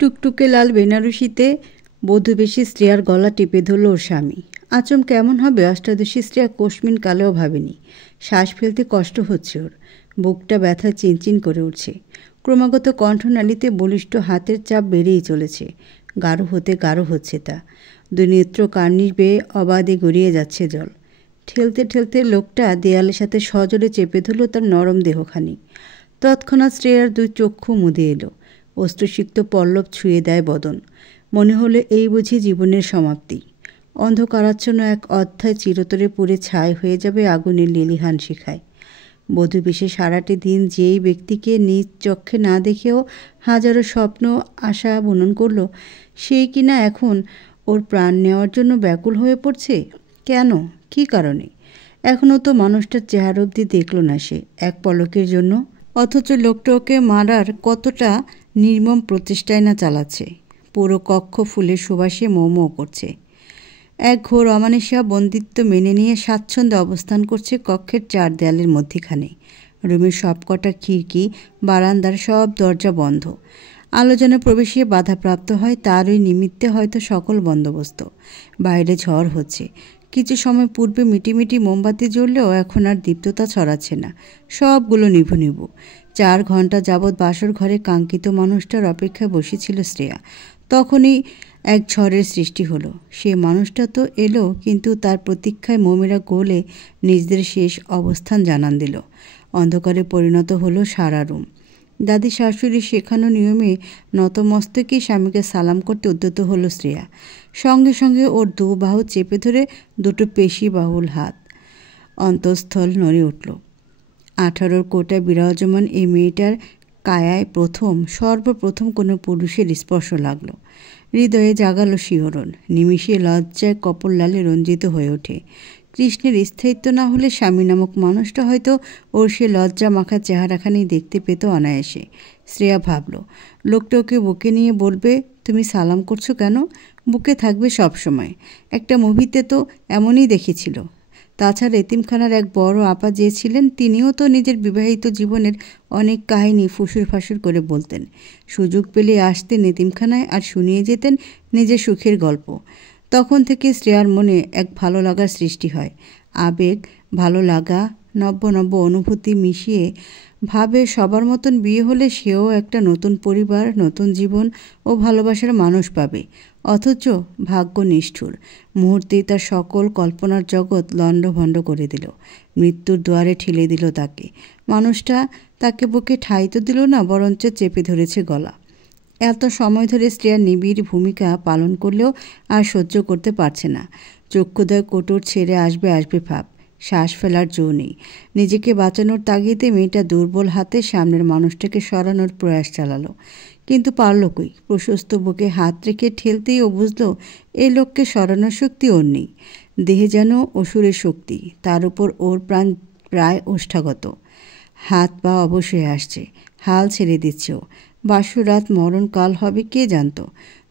টুকটুকে লাল বেনারসিতে বধূবেশী শ্রেয়ার গলা টিপে ধরল ওর স্বামী। আচমকা কেমন হবে অষ্টাদশী শ্রেয়া কোশমিন কালেও ভাবেনি। শ্বাস ফেলতে কষ্ট হচ্ছে ওর, বুকটা ব্যথা চিনচিন করে উঠছে। ক্রমাগত কণ্ঠনালীতে বলিষ্ঠ হাতের চাপ বেড়েই চলেছে, গাঢ় হতে গাঢ় হচ্ছে তা। দুই নেত্র কার্নিশ বেয়ে অবাধে গড়িয়ে যাচ্ছে জল। ঠেলতে ঠেলতে লোকটা দেয়ালের সাথে সজোরে চেপে ধরল তার নরম দেহখানি। তৎক্ষণাৎ শ্রেয়ার দুই চক্ষু মুদে এলো, অশ্রুসিক্ত পল্লব ছুঁয়ে দেয় বদন। মনে হলো এই বুঝি জীবনের সমাপ্তি। অন্ধকারাচ্ছন্ন এক অধ্যায় চিরতরে পুড়ে ছাই হয়ে যাবে আগুনের লেলিহান শিখায়। বধূবেশে সারাটি দিন যেই ব্যক্তিকে নিজ চক্ষে না দেখেও হাজারো স্বপ্ন আশা বুনন করল, সেই কিনা এখন ওর প্রাণ নেওয়ার জন্য ব্যাকুল হয়ে পড়ছে। কেন? কী কারণে? এখনও তো মানুষটার চেহারা অবধি দেখল না সে এক পলকের জন্য। অথচ লোকটা ওকে মারার কতটা নির্মম প্রচেষ্টায় না চালাচ্ছে। পুরো কক্ষ ফুলের সুবাসে মোমো করছে। এক ঘোর অমানুষিয়া বন্দিত্ব মেনে নিয়ে স্বাচ্ছন্দ্যে অবস্থান করছে কক্ষের চার দেয়ালের মধ্যিখানে। রুমের সবকটা খিড়কি, বারান্দার সব দরজা বন্ধ। আলো যেন প্রবেশে বাধাপ্রাপ্ত হয়, তারই নিমিত্তে হয়তো সকল বন্দোবস্ত। বাইরে ঝড় হচ্ছে। কিছু সময় পূর্বে মিটিমিটি মোমবাতি জ্বললেও এখন আর দীপ্ততা ছড়াচ্ছে না, সবগুলো নিভু নিভু। 4 ঘন্টা যাবৎ বাসর ঘরে কাঙ্ক্ষিত মানুষটার অপেক্ষায় বসেছিল শ্রেয়া। তখনই এক ঝড়ের সৃষ্টি হলো। সে মানুষটা তো এলো, কিন্তু তার প্রতীক্ষায় মৌমেরা গোলে নিজেদের শেষ অবস্থান জানান দিল। অন্ধকারে পরিণত হলো সারা রুম। দাদি শাশুড়ি শেখানো নিয়মে নতমস্তকে স্বামীকে সালাম করতে উদ্যত হলো শ্রেয়া। সঙ্গে সঙ্গে ওর দু বাহু চেপে ধরে দুটো পেশি বাহুল হাত। অন্তঃস্থল নড়ে উঠল। 18 কোটায় বিরাজমান এই মেয়েটার কায়ায় সর্বপ্রথম কোনো পুরুষের স্পর্শ লাগলো। হৃদয়ে জাগালো শিহরণ। নিমিষে লজ্জায় কপল লালে রঞ্জিত হয়ে ওঠে। কৃষ্ণের স্থায়িত্ব না হলে স্বামী নামক মানুষটা হয়তো ওর সে লজ্জা মাখা চেহারাখানি দেখতে পেত অনায়াসে। শ্রেয়া ভাবল, লোকটা ওকে বুকে নিয়ে বলবে, তুমি সালাম করছো কেন? বুকে থাকবে সব সময়। একটা মুভিতে তো এমনই দেখেছিল। তাছাড়া এতিমখানার এক বড় আপা যে ছিলেন, তিনিও তো নিজের বিবাহিত জীবনের অনেক কাহিনী ফুসুর ফাসুর করে বলতেন। সুযোগ পেলে আসতেন এতিমখানায় আর শুনিয়ে যেতেন নিজের সুখের গল্প। তখন থেকে শ্রেয়ার মনে এক ভালো লাগার সৃষ্টি হয়। আবেগ, ভালো লাগা, নব্য নব্য অনুভূতি মিশিয়ে ভাবে সবার মতন বিয়ে হলে সেও একটা নতুন পরিবার, নতুন জীবন ও ভালোবাসার মানুষ পাবে। অথচ ভাগ্য নিষ্ঠুর। মুহূর্তেই তার সকল কল্পনার জগৎ লণ্ডভণ্ড করে দিল। মৃত্যুর দুয়ারে ঠেলে দিল তাকে। মানুষটা তাকে বুকে ঠাঁই তো দিল না, বরঞ্চ চেপে ধরেছে গলা। এত সময় ধরে শ্রেয়ার নিবিড় ভূমিকা পালন করলেও আর সহ্য করতে পারছে না। চক্ষুদয় কোটর ছেড়ে আসবে ভাব। শ্বাস ফেলার জো নেই। নিজেকে বাঁচানোর তাগিদে মেয়েটা দুর্বল হাতে সামনের মানুষটাকে সরানোর প্রয়াস চালালো, কিন্তু পারল কই। প্রশস্ত বুকে হাত রেখে ঠেলতেই ও বুঝল এই লোককে সরানোর শক্তি ওর নেই। দেহে যেন অসুরের শক্তি, তার উপর ওর প্রাণ প্রায় ওষ্ঠাগত। হাত পা অবশ্যই আসছে, হাল ছেড়ে দিচ্ছে ও। বাসুরাত মরণকাল হবে কে জানত।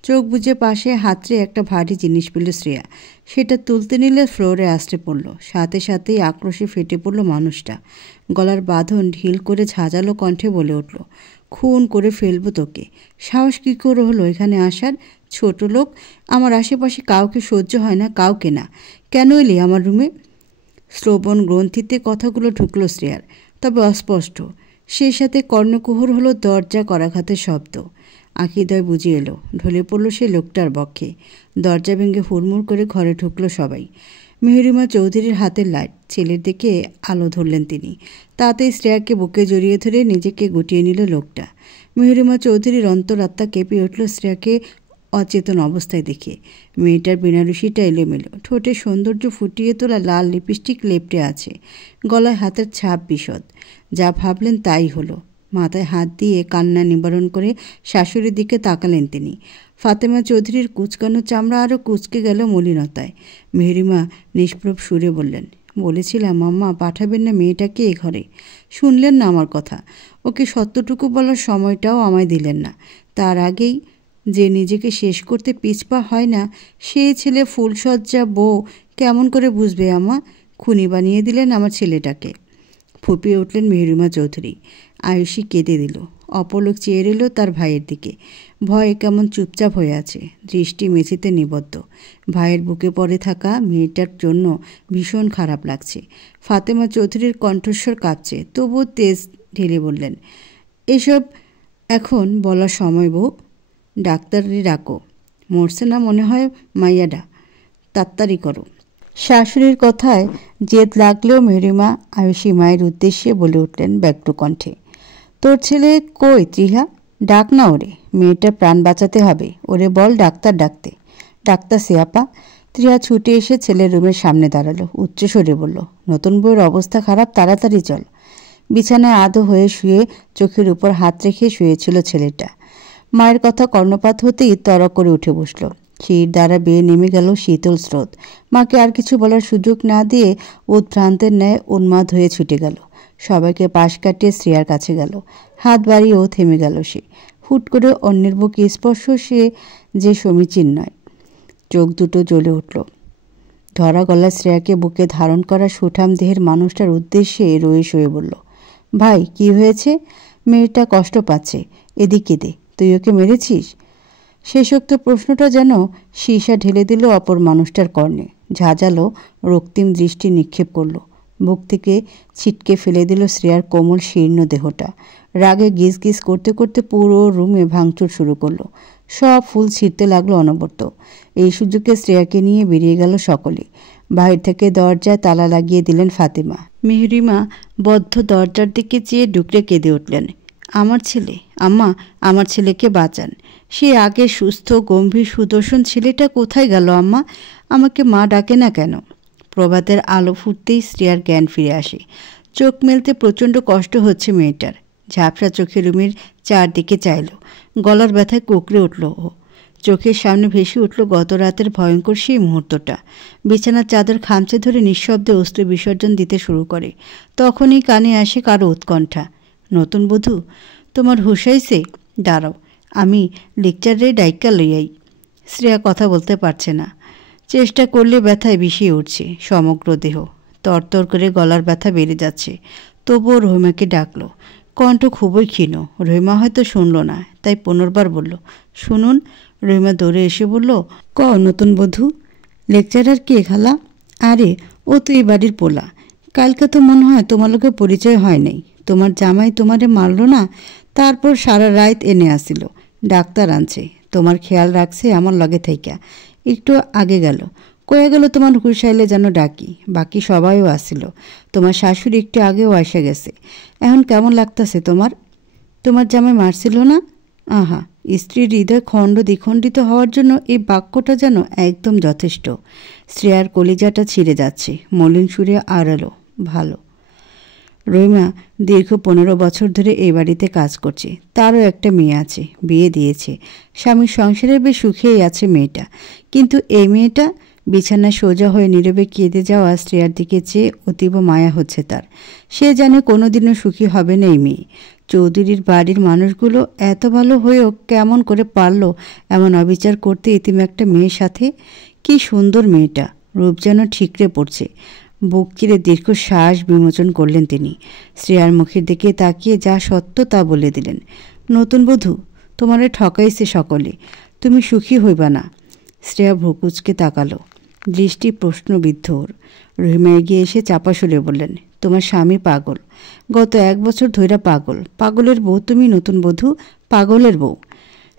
চোখ বুজে পাশে হাতড়ে একটা ভারী জিনিস পেল শ্রেয়া। সেটা তুলতে নিলে ফ্লোরে আছড়ে পড়ল। সাথে সাথেই আক্রোশে ফেটে পড়ল মানুষটা। গলার বাঁধন ঢিল করে ঝাঁঝালো কণ্ঠে বলে উঠল, খুন করে ফেলবো তোকে। সাহস কী করে হলো এখানে আসার? ছোট লোক, আমার আশেপাশে কাউকে সহ্য হয় না, কাউকে না। কেন এলি আমার রুমে? শ্রবণ গ্রন্থিতে কথাগুলো ঢুকলো শ্রেয়ার, তবে অস্পষ্ট। সেই সাথে কর্ণকুহর হলো দরজা করাঘাতের শব্দ। আঁখিদয় বুঝে এলো, ঢলে পড়ল সে লোকটার বক্ষে। দরজা ভেঙে হুড়মুড় করে ঘরে ঢুকলো সবাই। মেহেরিমা চৌধুরীর হাতের লাইট, ছেলের দিকে আলো ধরলেন তিনি। তাতেই শ্রেয়াকে বুকে জড়িয়ে ধরে নিজেকে গুটিয়ে নিল লোকটা। মেহেরিমা চৌধুরীর অন্তরাত্মা কেঁপে উঠল শ্রেয়াকে অচেতন অবস্থায় দেখে। মেয়েটার বেনারসিটা এলোমেলো, ঠোঁটে সৌন্দর্য ফুটিয়ে তোলা লাল লিপস্টিক লেপটে আছে, গলায় হাতের ছাপ বিশদ। যা ভাবলেন তাই হলো। মাথায় হাত দিয়ে কান্না নিবারণ করে শাশুড়ির দিকে তাকালেন তিনি। ফাতেমা চৌধুরীর কুচকানো চামড়া আরও কুচকে গেল মলিনতায়। মেহেরিমা নিষ্প্রভ সুরে বললেন, বলেছিলাম আম্মা পাঠাবেন না মেয়েটাকে এ ঘরে। শুনলেন না আমার কথা। ওকে সত্যটুকু বলার সময়টাও আমায় দিলেন না। তার আগেই যে নিজেকে শেষ করতে পিছপা হয় না, সে ছেলে ফুলসজ্জা বউ কেমন করে বুঝবে আম্মা? খুনি বানিয়ে দিলেন আমার ছেলেটাকে। ফুপিয়ে উঠলেন মেহেরিমা চৌধুরী। আয়ুষী কেঁদে দিল। অপলক চেয়ে রইল তার ভাইয়ের দিকে। ভয়ে কেমন চুপচাপ হয়ে আছে, দৃষ্টি মেঝেতে নিবদ্ধ। ভাইয়ের বুকে পড়ে থাকা মেয়েটার জন্য ভীষণ খারাপ লাগছে। ফাতেমা চৌধুরীর কণ্ঠস্বর কাঁপছে, তবুও তেজ ঢেলে বললেন, এসব এখন বলার সময় বউ, ডাক্তারই ডাকো। মরছে না মনে হয় মাইয়াডা, তাড়াতাড়ি করো। শাশুড়ির কথায় জেদ লাগলেও মেহরিমা আয়ুষী মায়ের উদ্দেশ্যে বলে উঠলেন ব্যক্ত কণ্ঠে, তোর ছেলে কই ত্রিহা? ডাক না ওরে, মেয়েটার প্রাণ বাঁচাতে হবে, ওরে বল ডাক্তার ডাকতে। ডাক্তার সিয়াপা। ত্রিহা ছুটে এসে ছেলের রুমের সামনে দাঁড়ালো, উচ্চস্বরে বলল, নতুন বউয়ের অবস্থা খারাপ, তাড়াতাড়ি চল। বিছানায় আধো হয়ে শুয়ে চোখের উপর হাত রেখে শুয়েছিল ছেলেটা। মায়ের কথা কর্ণপাত হতেই তরক করে উঠে বসল। শির দ্বারা বেয়ে নেমে গেল শীতল স্রোত। মাকে আর কিছু বলার সুযোগ না দিয়ে উদ্ভ্রান্তের ন্যায় উন্মাদ হয়ে ছুটে গেল। সবাইকে পাশ কাটিয়ে শ্রেয়ার কাছে গেল। হাত বাড়িয়েও থেমে গেল সে। হুট করে অন্যের বুকে স্পর্শ সে যে সমীচীন নয়। চোখ দুটো জ্বলে উঠল। ধরা গলা শ্রেয়াকে বুকে ধারণ করা সুঠাম দেহের মানুষটার উদ্দেশ্যে রয়ে শয়ে বলল, ভাই কি হয়েছে? মেয়েটা কষ্ট পাচ্ছে, এদিকে দে, তুই ওকে মেরেছিস? শেষোক্ত প্রশ্নটা যেন সীসা ঢেলে দিল অপর মানুষটার কর্ণে। ঝাঁঝালো রক্তিম দৃষ্টি নিক্ষেপ করল। বুক থেকে ছিটকে ফেলে দিল শ্রেয়ার কোমল শীর্ণ দেহটা। রাগে গিজ গিজ করতে করতে পুরো রুমে ভাঙচুর শুরু করলো। সব ফুল ছিঁড়তে লাগলো অনবরত। এই সুযোগে শ্রেয়াকে নিয়ে বেরিয়ে গেল সকলে। বাহির থেকে দরজায় তালা লাগিয়ে দিলেন ফাতেমা। মেহরিমা বদ্ধ দরজার দিকে চেয়ে ডুকরে কেঁদে উঠলেন, আমার ছেলে, আম্মা, আমার ছেলেকে বাঁচান। সে আগে সুস্থ গম্ভীর সুদর্শন ছেলেটা কোথায় গেল আম্মা? আমাকে মা ডাকে না কেন? প্রভাতের আলো ফুটতেই শ্রেয়ার জ্ঞান ফিরে আসে। চোখ মেলতে প্রচণ্ড কষ্ট হচ্ছে মেয়েটার। ঝাপসা চোখে রুমের চারদিকে চাইল। গলার ব্যথায় কুঁকড়ে উঠল ও। চোখের সামনে ভেসে উঠল গত রাতের ভয়ঙ্কর সেই মুহূর্তটা। বিছানার চাদর খামচে ধরে নিঃশব্দে অস্ত্র বিসর্জন দিতে শুরু করে। তখনই কানে আসে কারো উৎকণ্ঠা, নতুন বধূ, তোমার হুঁশ হইছে? দাঁড়াও, আমি লেকচারে ডাইকা লইয়াই। শ্রেয়া কথা বলতে পারছে না। চেষ্টা করলে ব্যথায় বিষিয়ে উঠছে সমগ্র দেহ। তরতর করে গলার ব্যথা বেড়ে যাচ্ছে। তবুও রহিমাকে ডাকলো। কণ্ঠ খুবই ক্ষীণ। রহিমা হয়তো শুনল না, তাই পুনর্বার বলল, শুনুন। রহিমা দৌড়ে এসে বলল, নতুন বধূ? লেকচারার কে খালা? আরে ও তো এই বাড়ির পোলা। কালকে তো মনে হয় তোমার লোকের পরিচয় হয় নাই। তোমার জামাই তোমারে মারল না, তারপর সারা রাত এনে আসিল। ডাক্তার আনছে, তোমার খেয়াল রাখছে আমার লগে থাইকা। একটু আগে গেল, কয়ে গেল তোমার হুশাইলে যেন ডাকি। বাকি সবাইও আসিল। তোমার শাশুড়ি একটু আগেও এসে গেছে। এখন কেমন লাগতেছে তোমার? তোমার জামাই মারছিল না? আহা, স্ত্রীর হৃদয় খণ্ড দ্বিখণ্ডিত হওয়ার জন্য এই বাক্যটা যেন একদম যথেষ্ট। শ্রেয়ার কলিজাটা ছিঁড়ে যাচ্ছে। মলিন সুরে আড়ালো, ভালো। রহিমা দীর্ঘ 15 বছর ধরে এই বাড়িতে কাজ করছে। তারও একটা মেয়ে আছে, বিয়ে দিয়েছে। স্বামীর সংসারে বেশ সুখেই আছে মেয়েটা। কিন্তু এই মেয়েটা বিছানায় সোজা হয়ে নীরবে কেঁদে যাওয়া শ্রেয়ার দিকে চেয়ে অতীব মায়া হচ্ছে তার। সে জানে কোনোদিনও সুখী হবে না এই মেয়ে। চৌধুরীর বাড়ির মানুষগুলো এত ভালো হয়েও কেমন করে পারল এমন অবিচার করতে এতিম একটা মেয়ের সাথে? কি সুন্দর মেয়েটা, রূপ যেন ঠিকরে পড়ছে। বুক চিরে দীর্ঘ শ্বাস বিমোচন করলেন তিনি। শ্রেয়ার মুখের দিকে তাকিয়ে যা সত্য তা বলে দিলেন, নতুন বধূ, তোমারে ঠকাইছে সকলে, তুমি সুখী হইবা না। শ্রেয়া ভ্রুকুচকে তাকালো, দৃষ্টি প্রশ্নবিদ্ধ ওর। রহিমা এগিয়ে এসে চাপা সুরে বললেন, তোমার স্বামী পাগল, গত 1 বছর ধইরা পাগল। পাগলের বউ তুমি নতুন বধূ, পাগলের বউ।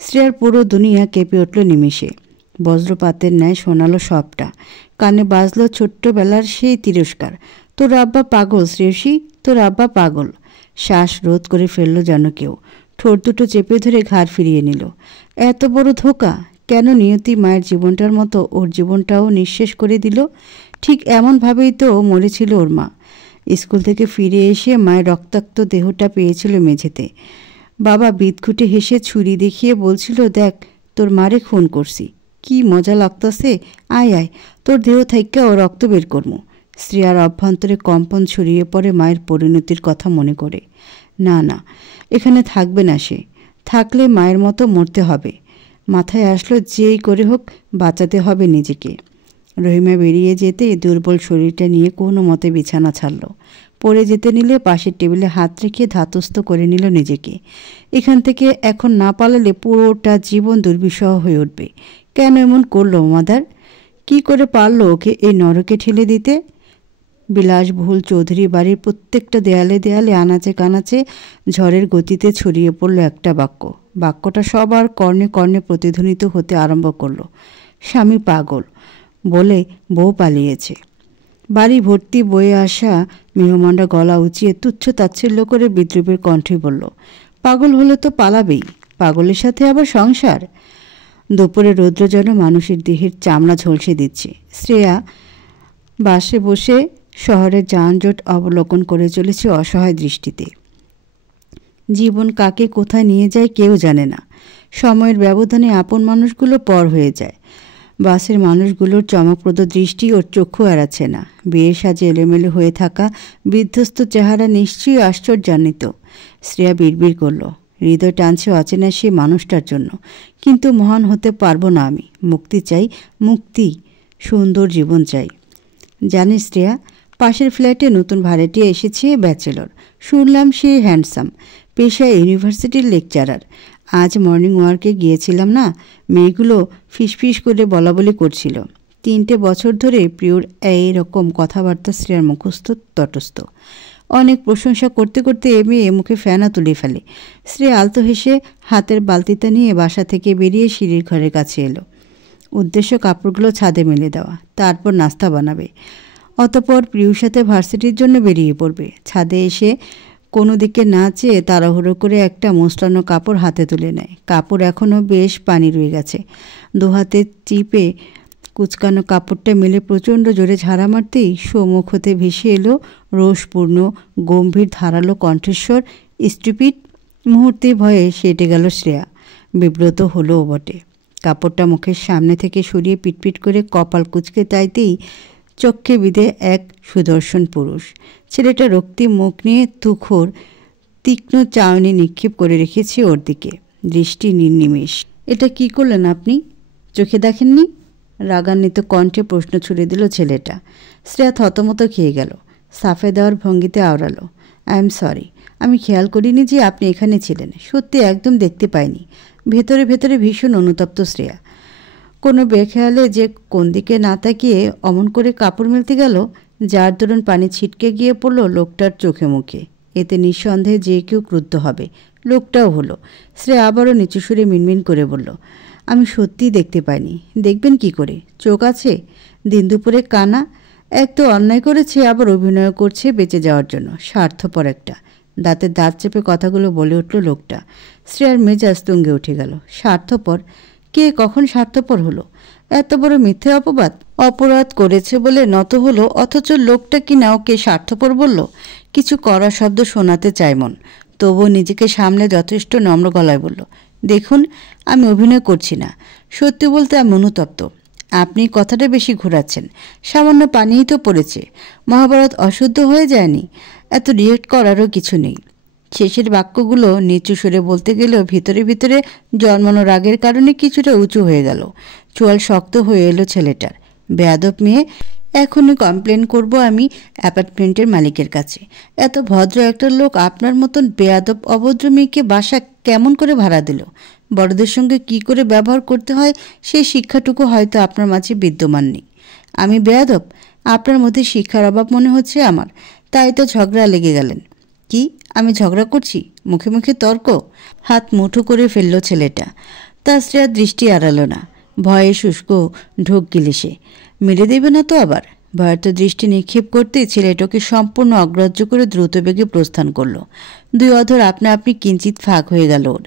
শ্রেয়ার পুরো দুনিয়া কেঁপে উঠল নিমিষে। বজ্রপাতের ন্যায় শোনালো সবটা। কানে বাজলো ছোট্টবেলার সেই তিরস্কার, তোর আব্বা পাগল শ্রেয়সী, তোর আব্বা পাগল। শ্বাস রোধ করে ফেলল যেন কেউ। ঠোঁট দুটো চেপে ধরে ঘাড় ফিরিয়ে নিল। এত বড় ধোঁকা! কেন নিয়তি মায়ের জীবনটার মতো ওর জীবনটাও নিঃশেষ করে দিল? ঠিক এমনভাবেই তো মরেছিল ওর মা। স্কুল থেকে ফিরে এসে মায়ের রক্তাক্ত দেহটা পেয়েছিল মেঝেতে। বাবা বিদঘুটে হেসে ছুরি দেখিয়ে বলছিল, দেখ তোর মারে খুন করছি, কি মজা লাগতেছে, আয় আয়, তোর দেহ থাইকা ও রক্ত বের করমু। শ্রেয়ার অভ্যন্তরে কম্পন ছড়িয়ে পড়ে মায়ের পরিণতির কথা মনে করে। না না, এখানে থাকবে না সে। থাকলে মায়ের মতো মরতে হবে। মাথায় আসলো যেই করে হোক বাঁচাতে হবে নিজেকে। রহিমা বেরিয়ে যেতে দুর্বল শরীরটা নিয়ে কোনো মতে বিছানা ছাড়ল। পড়ে যেতে নিলে পাশের টেবিলে হাত রেখে ধাতস্থ করে নিল নিজেকে। এখান থেকে এখন না পালালে পুরোটা জীবন দুর্বিষহ হয়ে উঠবে। কেন এমন করলো মাদার? কি করে পারলো ওকে এই নরকে ঠেলে দিতে? বিলাসবহুল চৌধুরী বাড়ির প্রত্যেকটা দেয়ালে দেয়ালে আনাচে কানাচে ঝড়ের গতিতে ছড়িয়ে পড়ল একটা বাক্য। বাক্যটা সবার কর্ণে কর্ণে প্রতিধ্বনিত হতে আরম্ভ করলো, স্বামী পাগল বলে বউ পালিয়েছে। বাড়ি ভর্তি বয়ে আসা মেহমানরা গলা উঁচিয়ে তুচ্ছ তাচ্ছিল্য করে বিদ্রুপের কণ্ঠে বলল, পাগল হলে তো পালাবেই, পাগলের সাথে আবার সংসার। দুপুরে রৌদ্র যেন মানুষের দেহের চামড়া ঝলসে দিচ্ছে। শ্রেয়া বাসে বসে শহরের যানজট অবলোকন করে চলেছে অসহায় দৃষ্টিতে। জীবন কাকে কোথায় নিয়ে যায় কেউ জানে না। সময়ের ব্যবধানে আপন মানুষগুলো পর হয়ে যায়। বাসের মানুষগুলোর চমকপ্রদ দৃষ্টি ওর চক্ষু এড়াচ্ছে না। বিয়ের সাজে এলোমেলো হয়ে থাকা বিধ্বস্ত চেহারা নিশ্চয়ই আশ্চর্যান্বিত। শ্রেয়া বিড়বিড় করল, হৃদয় টানছে অচেনা সে মানুষটার জন্য। কিন্তু মহান হতে পারবো না আমি। মুক্তি চাই, মুক্তি, সুন্দর জীবন চাই। জানিস শ্রেয়া, পাশের ফ্ল্যাটে নতুন ভাড়াটিয়া এসেছে, ব্যাচেলর। শুনলাম সে হ্যান্ডসাম, পেশায় ইউনিভার্সিটির লেকচারার। আজ মর্নিং ওয়ার্কে গিয়েছিলাম না, মেয়েগুলো ফিসফিস করে বলা বলি করছিল। 3টে বছর ধরে প্রিয়র এইরকম কথাবার্তা শ্রেয়ার মুখস্থ তটস্থ। অনেক প্রশংসা করতে করতে এ মেয়ে মুখে ফেনা তুলে ফেলে। শ্রেয়া আলতো হেসে হাতের বালতিটা নিয়ে বাসা থেকে বেরিয়ে সিঁড়ির ঘরের কাছে এলো। উদ্দেশ্য কাপড়গুলো ছাদে মেলে দেওয়া, তারপর নাস্তা বানাবে। অতপর প্রিয়র সাথে ভার্সিটির জন্য বেরিয়ে পড়বে। ছাদে এসে কোনো দিকে না চেয়ে তাড়াহুড়ো করে একটা মোসলানো কাপড় হাতে তুলে নেয়। কাপড় এখনও বেশ পানি রয়ে গেছে। দুহাতে চিপে কুচকানো কাপড়টা মেলে প্রচণ্ড জোরে ঝাড়া মারতেই সম্মুখ হতে ভেসে এলো রোষপূর্ণ গম্ভীর ধারালো কণ্ঠস্বর, স্টুপিড। মুহূর্তে ভয়ে সেটে গেল শ্রেয়া। বিব্রত হলো বটে। কাপড়টা মুখের সামনে থেকে সরিয়ে পিটপিট করে কপাল কুচকে চাইতেই চক্ষে বিধে এক সুদর্শন পুরুষ। ছেলেটা রক্তিম মুখ নিয়ে তুখোর তীক্ষ্ণ চাউনি নিক্ষেপ করে রেখেছে ওর দিকে, দৃষ্টি নির্নিমেষ। এটা কি করলেন আপনি? চোখে দেখেননি? রাগান্বিত কণ্ঠে প্রশ্ন ছুড়ে দিল ছেলেটা। শ্রেয়া থতমত খেয়ে গেল। সাফে দেওয়ার ভঙ্গিতে আওড়ালো, আই এম সরি, আমি খেয়াল করিনি যে আপনি এখানে ছিলেন। সত্যি একদম দেখতে পাইনি। ভেতরে ভেতরে ভীষণ অনুতপ্ত শ্রেয়া। কোনো বেখেয়ালে যে কোন দিকে না তাকিয়ে অমন করে কাপড় মেলতে গেল, যার দরুন পানি ছিটকে গিয়ে পড়ল লোকটার চোখে মুখে। এতে নিঃসন্দেহে যে কেউ ক্রুদ্ধ হবে। লোকটাও হলো। শ্রেয়া আবারও নিচু সুরে মিনমিন করে বলল, আমি সত্যিই দেখতে পাইনি। দেখবেন কি করে? চোখ আছে? দিন দুপুরে কানা। এক তো অন্যায় করেছে, আবার অভিনয় করছে বেঁচে যাওয়ার জন্য। স্বার্থপর একটা। দাঁতের দাঁত চেপে কথাগুলো বলে উঠল লোকটা। শ্রেয়ার মেজাজ তুঙ্গে উঠে গেল। স্বার্থপর? কে কখন স্বার্থপর হলো? এত বড় মিথ্যে অপবাদ! অপরাধ করেছে বলে নত হলো, অথচ লোকটা কিনা ওকে স্বার্থপর বলল। কিছু কড়া শব্দ শোনাতে চায় মন, তবুও নিজেকে সামলে যথেষ্ট নম্র গলায় বলল, দেখুন, আমি অভিনয় করছি না। সত্যি বলতে আমি অনুতপ্ত। আপনি কথাটা বেশি ঘোরাচ্ছেন। সামান্য পানিই তো পড়েছে। মহাভারত অশুদ্ধ হয়ে যায়নি। এত রিয়েক্ট করারও কিছু নেই। শেষের বাক্যগুলো নিচু সুরে বলতে গেলেও ভিতরে ভিতরে জন্মানো রাগের কারণে কিছুটা উঁচু হয়ে গেল। চোয়াল শক্ত হয়ে এলো ছেলেটার। বেয়াদব মেয়ে! এখনই কমপ্লেন করব আমি অ্যাপার্টমেন্টের মালিকের কাছে। এত ভদ্র একটা লোক আপনার মতন বেয়াদব অভদ্র মেয়েকে বাসা কেমন করে ভাড়া দিল? বড়দের সঙ্গে কি করে ব্যবহার করতে হয় সেই শিক্ষাটুকু হয়তো আপনার মাঝে বিদ্যমান নেই। আমি বেয়াদব? আপনার মধ্যে শিক্ষার অভাব মনে হচ্ছে আমার, তাই তো ঝগড়া লেগে গেলেন। কি আমি ঝগড়া করছি? মুখে মুখে তর্ক? হাত মুঠো করে ফেলল ছেলেটা। তা শ্রেয়ার দৃষ্টি এড়ালো না। ভয়ে শুষ্ক ঢোক গিলে সে। মেরে দেবে না তো আবার? ভয়ার্ত দৃষ্টি নিক্ষেপ করতে ছেলেটাকে সম্পূর্ণ অগ্রাহ্য করে দ্রুত বেগে প্রস্থান করল। দুই অধর আপনা আপনি কিঞ্চিত ফাঁক হয়ে গেল ওর।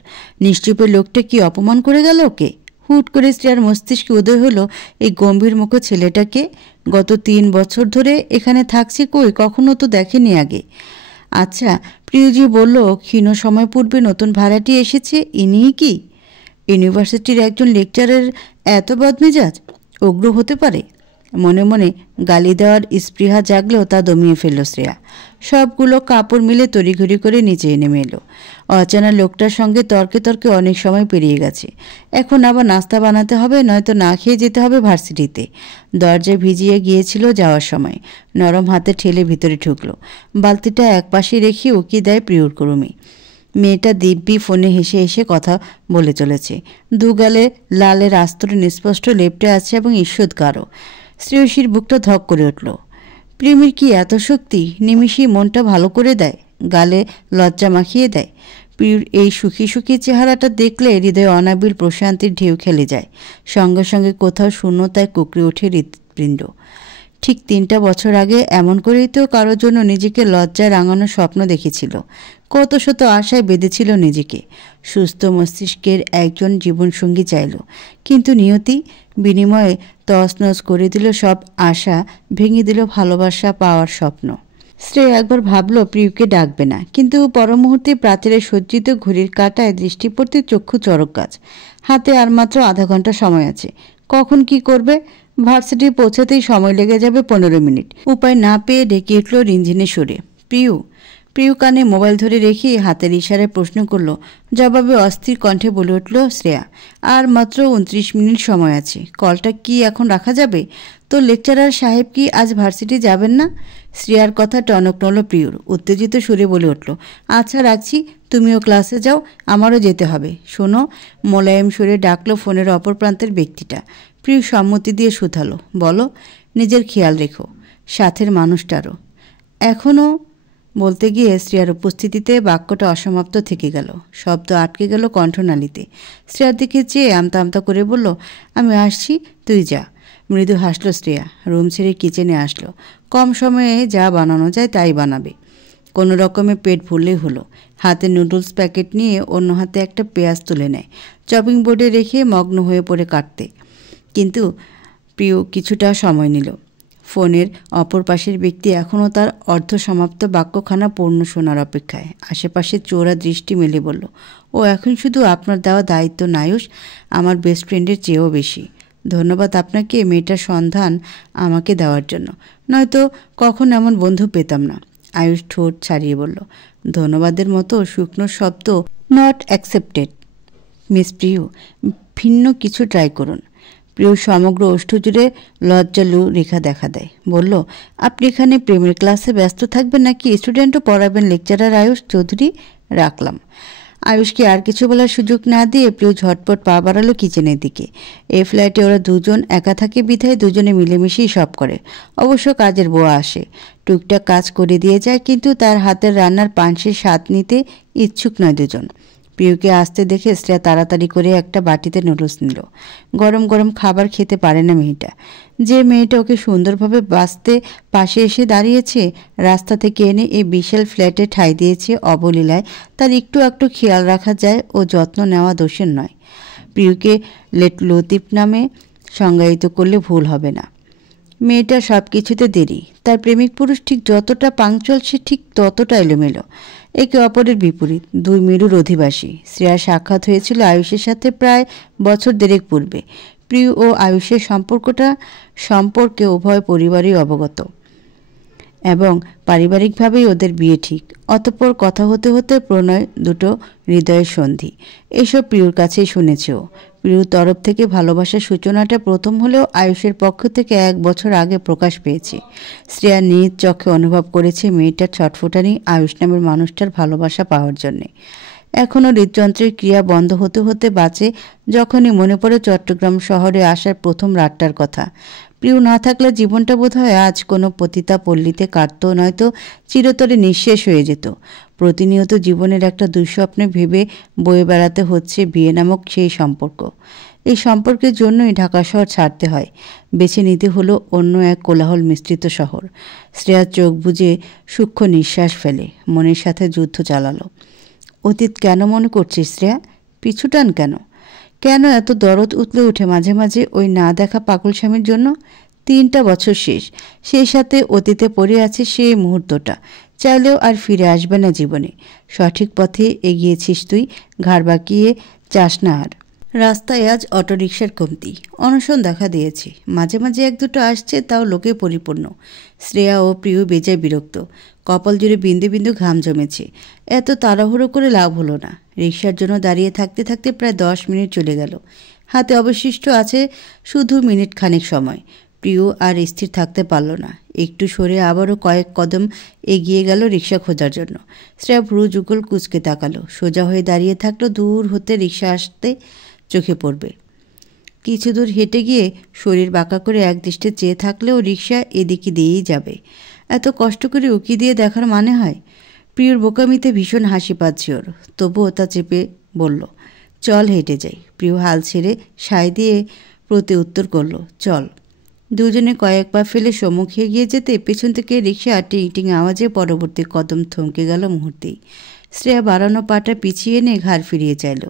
নিশ্চুপের লোকটা কি অপমান করে গেল ওকে? হুট করে শ্রেয়ার মস্তিষ্কে উদয় হলো এই গম্ভীর মুখ ছেলেটাকে। গত 3 বছর ধরে এখানে থাকছে, কই কখনো তো দেখেনি আগে। আচ্ছা, প্রিয়জি বলল ক্ষীণ সময় পূর্বে নতুন ভাড়াটি এসেছে, ইনিই কি? ইউনিভার্সিটির একজন লেকচারের এত বদমেজাজ, উগ্র হতে পারে? মনে মনে গালি দেওয়ার স্পৃহা জাগলেও তা দমিয়ে ফেলল শ্রেয়া। সবগুলো কাপড় মিলে তড়িঘড়ি করে নিচে নেমে এলো। অচেনা লোকটার সঙ্গে তর্কে তর্কে অনেক সময় পেরিয়ে গেছে। এখন আবার নাস্তা বানাতে হবে, নয়তো না খেয়ে যেতে হবে ভার্সিটিতে। দরজা ভিজিয়ে গিয়েছিল যাওয়ার সময়। নরম হাতে ঠেলে ভিতরে ঢুকলো। বালতিটা একপাশে রেখে উকি দেয় প্রিয়র কর্মী। মেয়েটা দিব্যি ফোনে হেসে হেসে কথা বলে চলেছে। দুগালে লালের আস্তরে নিস্পষ্ট লেপটে আছে এবং ঈষৎ গাঢ়। শ্রেয়সীর বুকটা ধক করে উঠল। প্রেমের কি এত শক্তি! নিমিষেই মনটা ভালো করে দেয়, গালে লজ্জা মাখিয়ে দেয়। প্রিয়র এই সুখী সুখী চেহারাটা দেখলে হৃদয়ে অনাবিল প্রশান্তির ঢেউ খেলে যায়। সঙ্গে সঙ্গে কোথাও শূন্যতায় কুকড়ে ওঠে হৃৎপিণ্ড। ঠিক 3টা বছর আগে এমন করেই তো কারোর জন্য নিজেকে লজ্জায় রাঙানোর স্বপ্ন দেখেছিল। কত শত আশায় বেঁধেছিল নিজেকে। সুস্থ মস্তিষ্কের একজন জীবনসঙ্গী চাইল, কিন্তু নিয়তি বিনিময়ে তছনছ করে দিল সব আশা, ভেঙে দিল ভালোবাসা পাওয়ার স্বপ্ন। শ্রেয়া একবার ভাবল প্রিয়কে ডাকবে না, কিন্তু পর মুহূর্তে প্রাচীরে সজ্জিত ঘড়ির কাঁটায় দৃষ্টি পড়তে চক্ষু চড়ক গাছ। হাতে আর মাত্র আধা ঘন্টা সময় আছে। কখন কি করবে? ভার্সিটি পৌঁছাতেই সময় লেগে যাবে 15 মিনিট। উপায় না পেয়ে ডেকে উঠল রিনঝিনে সুরে, প্রিয়। প্রিয় কানে মোবাইল ধরে রেখে হাতের ইশারায় প্রশ্ন করল। জবাবে অস্থির কণ্ঠে বলে উঠল শ্রেয়া, আর মাত্র 29 মিনিট সময় আছে। কলটা কি এখন রাখা যাবে? তো লেকচারার সাহেব কি আজ ভার্সিটি যাবেন না? শ্রেয়ার কথা টনক নড়ল প্রিয়র। উত্তেজিত সুরে বলে উঠল, আচ্ছা রাখছি, তুমিও ক্লাসে যাও, আমারও যেতে হবে। শোনো, মোলায়েম সুরে ডাকলো ফোনের অপর প্রান্তের ব্যক্তিটা। প্রিয় সম্মতি দিয়ে শুধালো, বলো। নিজের খেয়াল রেখো, সাথের মানুষটারও। এখনও বলতে গিয়ে শ্রেয়ার উপস্থিতিতে বাক্যটা অসমাপ্ত থেকে গেল। শব্দ আটকে গেল কণ্ঠনালীতে। শ্রেয়ার দিকে চেয়ে আমতা আমতা করে বলল, আমি আসছি, তুই যা। মৃদু হাসল শ্রেয়া। রুম ছেড়ে কিচেনে আসলো। কম সময়ে যা বানানো যায় তাই বানাবে। কোনো রকমে পেট ভরলেই হলো। হাতে নুডলস প্যাকেট নিয়ে অন্য হাতে একটা পেঁয়াজ তুলে নেয়। চপিং বোর্ডে রেখে মগ্ন হয়ে পড়ে কাটতে। কিন্তু প্রিয় কিছুটা সময় নিল। ফোনের অপর পাশের ব্যক্তি এখনও তার অর্ধসমাপ্ত বাক্যখানা পূর্ণ শোনার অপেক্ষায়। আশেপাশে চোরা দৃষ্টি মেলে বলল, ও এখন শুধু আপনার দেওয়া দায়িত্ব নায়ুষ, আমার বেস্ট ফ্রেন্ডের চেয়েও বেশি। ধন্যবাদ আপনাকে মেয়েটার সন্ধান আমাকে দেওয়ার জন্য, নয়তো কখন এমন বন্ধু পেতাম না। আয়ুষ ঠোঁট ছাড়িয়ে বলল, ধন্যবাদের মতো শুকনো শব্দ নট অ্যাকসেপ্টেড মিস প্রিয়। ভিন্ন কিছু ট্রাই করুন। প্রিয় সমগ্র ওষ্ঠ জুড়ে লজ্জালু রেখা দেখা দেয়। বলল, আপনি এখানে প্রেমের ক্লাসে ব্যস্ত থাকবেন নাকি স্টুডেন্টও পড়াবেন লেকচারার আয়ুষ চৌধুরী? রাখলাম। আয়ুষকে আর কিছু বলার সুযোগ না দিয়ে প্রিয় ঝটপট পা বাড়ালো কিচেনের দিকে। এই ফ্ল্যাটে ওরা দুজন একা থাকে বিধায় দুজনে মিলেমিশেই সব করে। অবশ্য কাজের বুয়া আসে, টুকটাক কাজ করে দিয়ে যায়, কিন্তু তার হাতের রান্নার পানসের স্বাদ নিতে ইচ্ছুক নয় দুজন। প্রিয়কে আসতে দেখে শ্রেয়া তাড়াতাড়ি করে একটা বাটিতে নুডলস নিল। গরম গরম খাবার খেতে পারে না মেয়েটা। যে মেয়েটা ওকে সুন্দরভাবে বাঁচতে পাশে এসে দাঁড়িয়েছে, রাস্তা থেকে এনে এই বিশাল ফ্ল্যাটে ঠাঁই দিয়েছে অবলীলায়, তার একটু একটু খেয়াল রাখা যায় ও যত্ন নেওয়া দোষের নয়। প্রিয়কে লতিফ নামে সংজ্ঞায়িত করলে ভুল হবে না। মেয়েটা সব কিছুতে দেরি। তার প্রেমিক পুরুষ ঠিক যতটা পাংচুয়াল, সে ঠিক ততটা এলোমেলো। একে অপরের বিপরীত, দুই মেরুর অধিবাসী। শ্রেয়ার সাক্ষাৎ হয়েছিল আয়ুষের সাথে প্রায় বছর দেড়েক পূর্বে। প্রিয় ও আয়ুষের সম্পর্কে উভয় পরিবারই অবগত এবং পারিবারিকভাবেই ওদের বিয়ে ঠিক। অতঃপর কথা হতে হতে প্রণয় দুটো হৃদয়ের সন্ধি। এসব প্রিয়র কাছেই শুনেছেও। প্রিয়র তরফ থেকে ভালোবাসার সূচনাটা প্রথম হলেও আয়ুষের পক্ষ থেকে 1 বছর আগে প্রকাশ পেয়েছে। শ্রেয়া নিজ চোখে অনুভব করেছে মেয়েটার ছটফটানি আয়ুষ নামের মানুষটার ভালোবাসা পাওয়ার জন্যে। এখনও হৃদযন্ত্রের ক্রিয়া বন্ধ হতে হতে বাঁচে যখনই মনে পড়ে চট্টগ্রাম শহরে আসার প্রথম রাতটার কথা। প্রিয় না থাকলে জীবনটা বোধহয় আজ কোনো পতিতা পল্লীতে কাটত, নয়তো চিরতরে নিঃশেষ হয়ে যেত। প্রতিনিয়ত জীবনের একটা দুঃস্বপ্নে ভেবে বয়ে বেড়াতে হচ্ছে বিয়ে নামক সেই সম্পর্ক। এই সম্পর্কের জন্যই ঢাকা শহর ছাড়তে হয়, বেছে নিতে হলো অন্য এক কোলাহল মিশ্রিত শহর। শ্রেয়া চোখ বুজে সূক্ষ্ম নিঃশ্বাস ফেলে, মনের সাথে যুদ্ধ চালালো। অতীত কেন মনে করছিস শ্রেয়া? পিছুটান কেন? কেন এত দরদ উতলে ওঠে মাঝে মাঝে ওই না দেখা পাগল স্বামীর জন্য? 3টা বছর শেষ, সেই সাথে অতীতে পড়ে আছে সেই মুহূর্তটা। চাইলেও আর ফিরে আসবে না জীবনে। সঠিক পথে এগিয়েছিস তুই, ঘাড় বাঁকিয়ে চাস না আর। রাস্তায় আজ অটোরিকশার কমতি, অনশন দেখা দিয়েছে। মাঝে মাঝে এক দুটো আসছে, তাও লোকে পরিপূর্ণ। শ্রেয়া ও প্রিয় বেজায় বিরক্ত, কপাল জুড়ে বিন্দু বিন্দু ঘাম জমেছে। এত তাড়াহুড়ো করে লাভ হলো না। রিকশার জন্য দাঁড়িয়ে থাকতে থাকতে প্রায় 10 মিনিট চলে গেল। হাতে অবশিষ্ট আছে শুধু মিনিট খানেক সময়। প্রিয় আর স্থির থাকতে পারল না, একটু সরে আবারও কয়েক কদম এগিয়ে গেল রিকশা খোঁজার জন্য। শ্রেয়া ভ্রু যুগল কুঁচকে তাকালো, সোজা হয়ে দাঁড়িয়ে থাকলো। দূর হতে রিকশা আসতে চোখে পড়বে। কিছু দূর হেঁটে গিয়ে শরীর বাঁকা করে একদৃষ্টে চেয়ে থাকলেও রিকশা এদিকে দিয়েই যাবে। এত কষ্ট করে উকি দিয়ে দেখার মানে হয়? প্রিয়র বোকামিতে ভীষণ হাসি পাচ্ছে ওর, তবুও তা চেপে বলল, চল হেঁটে যাই। প্রিয় হাল ছেড়ে সায় দিয়ে প্রতি উত্তর করল, চল। দুজনে কয়েক পা ফেলে সম্মুখে এগিয়ে যেতে পেছন থেকে রিকশা টিং টিং আওয়াজে পরবর্তী কদম থমকে গেল মুহূর্তেই। শ্রেয়া বাড়ানো পাটা পিছিয়ে এনে ঘাড় ফিরিয়ে চাইল।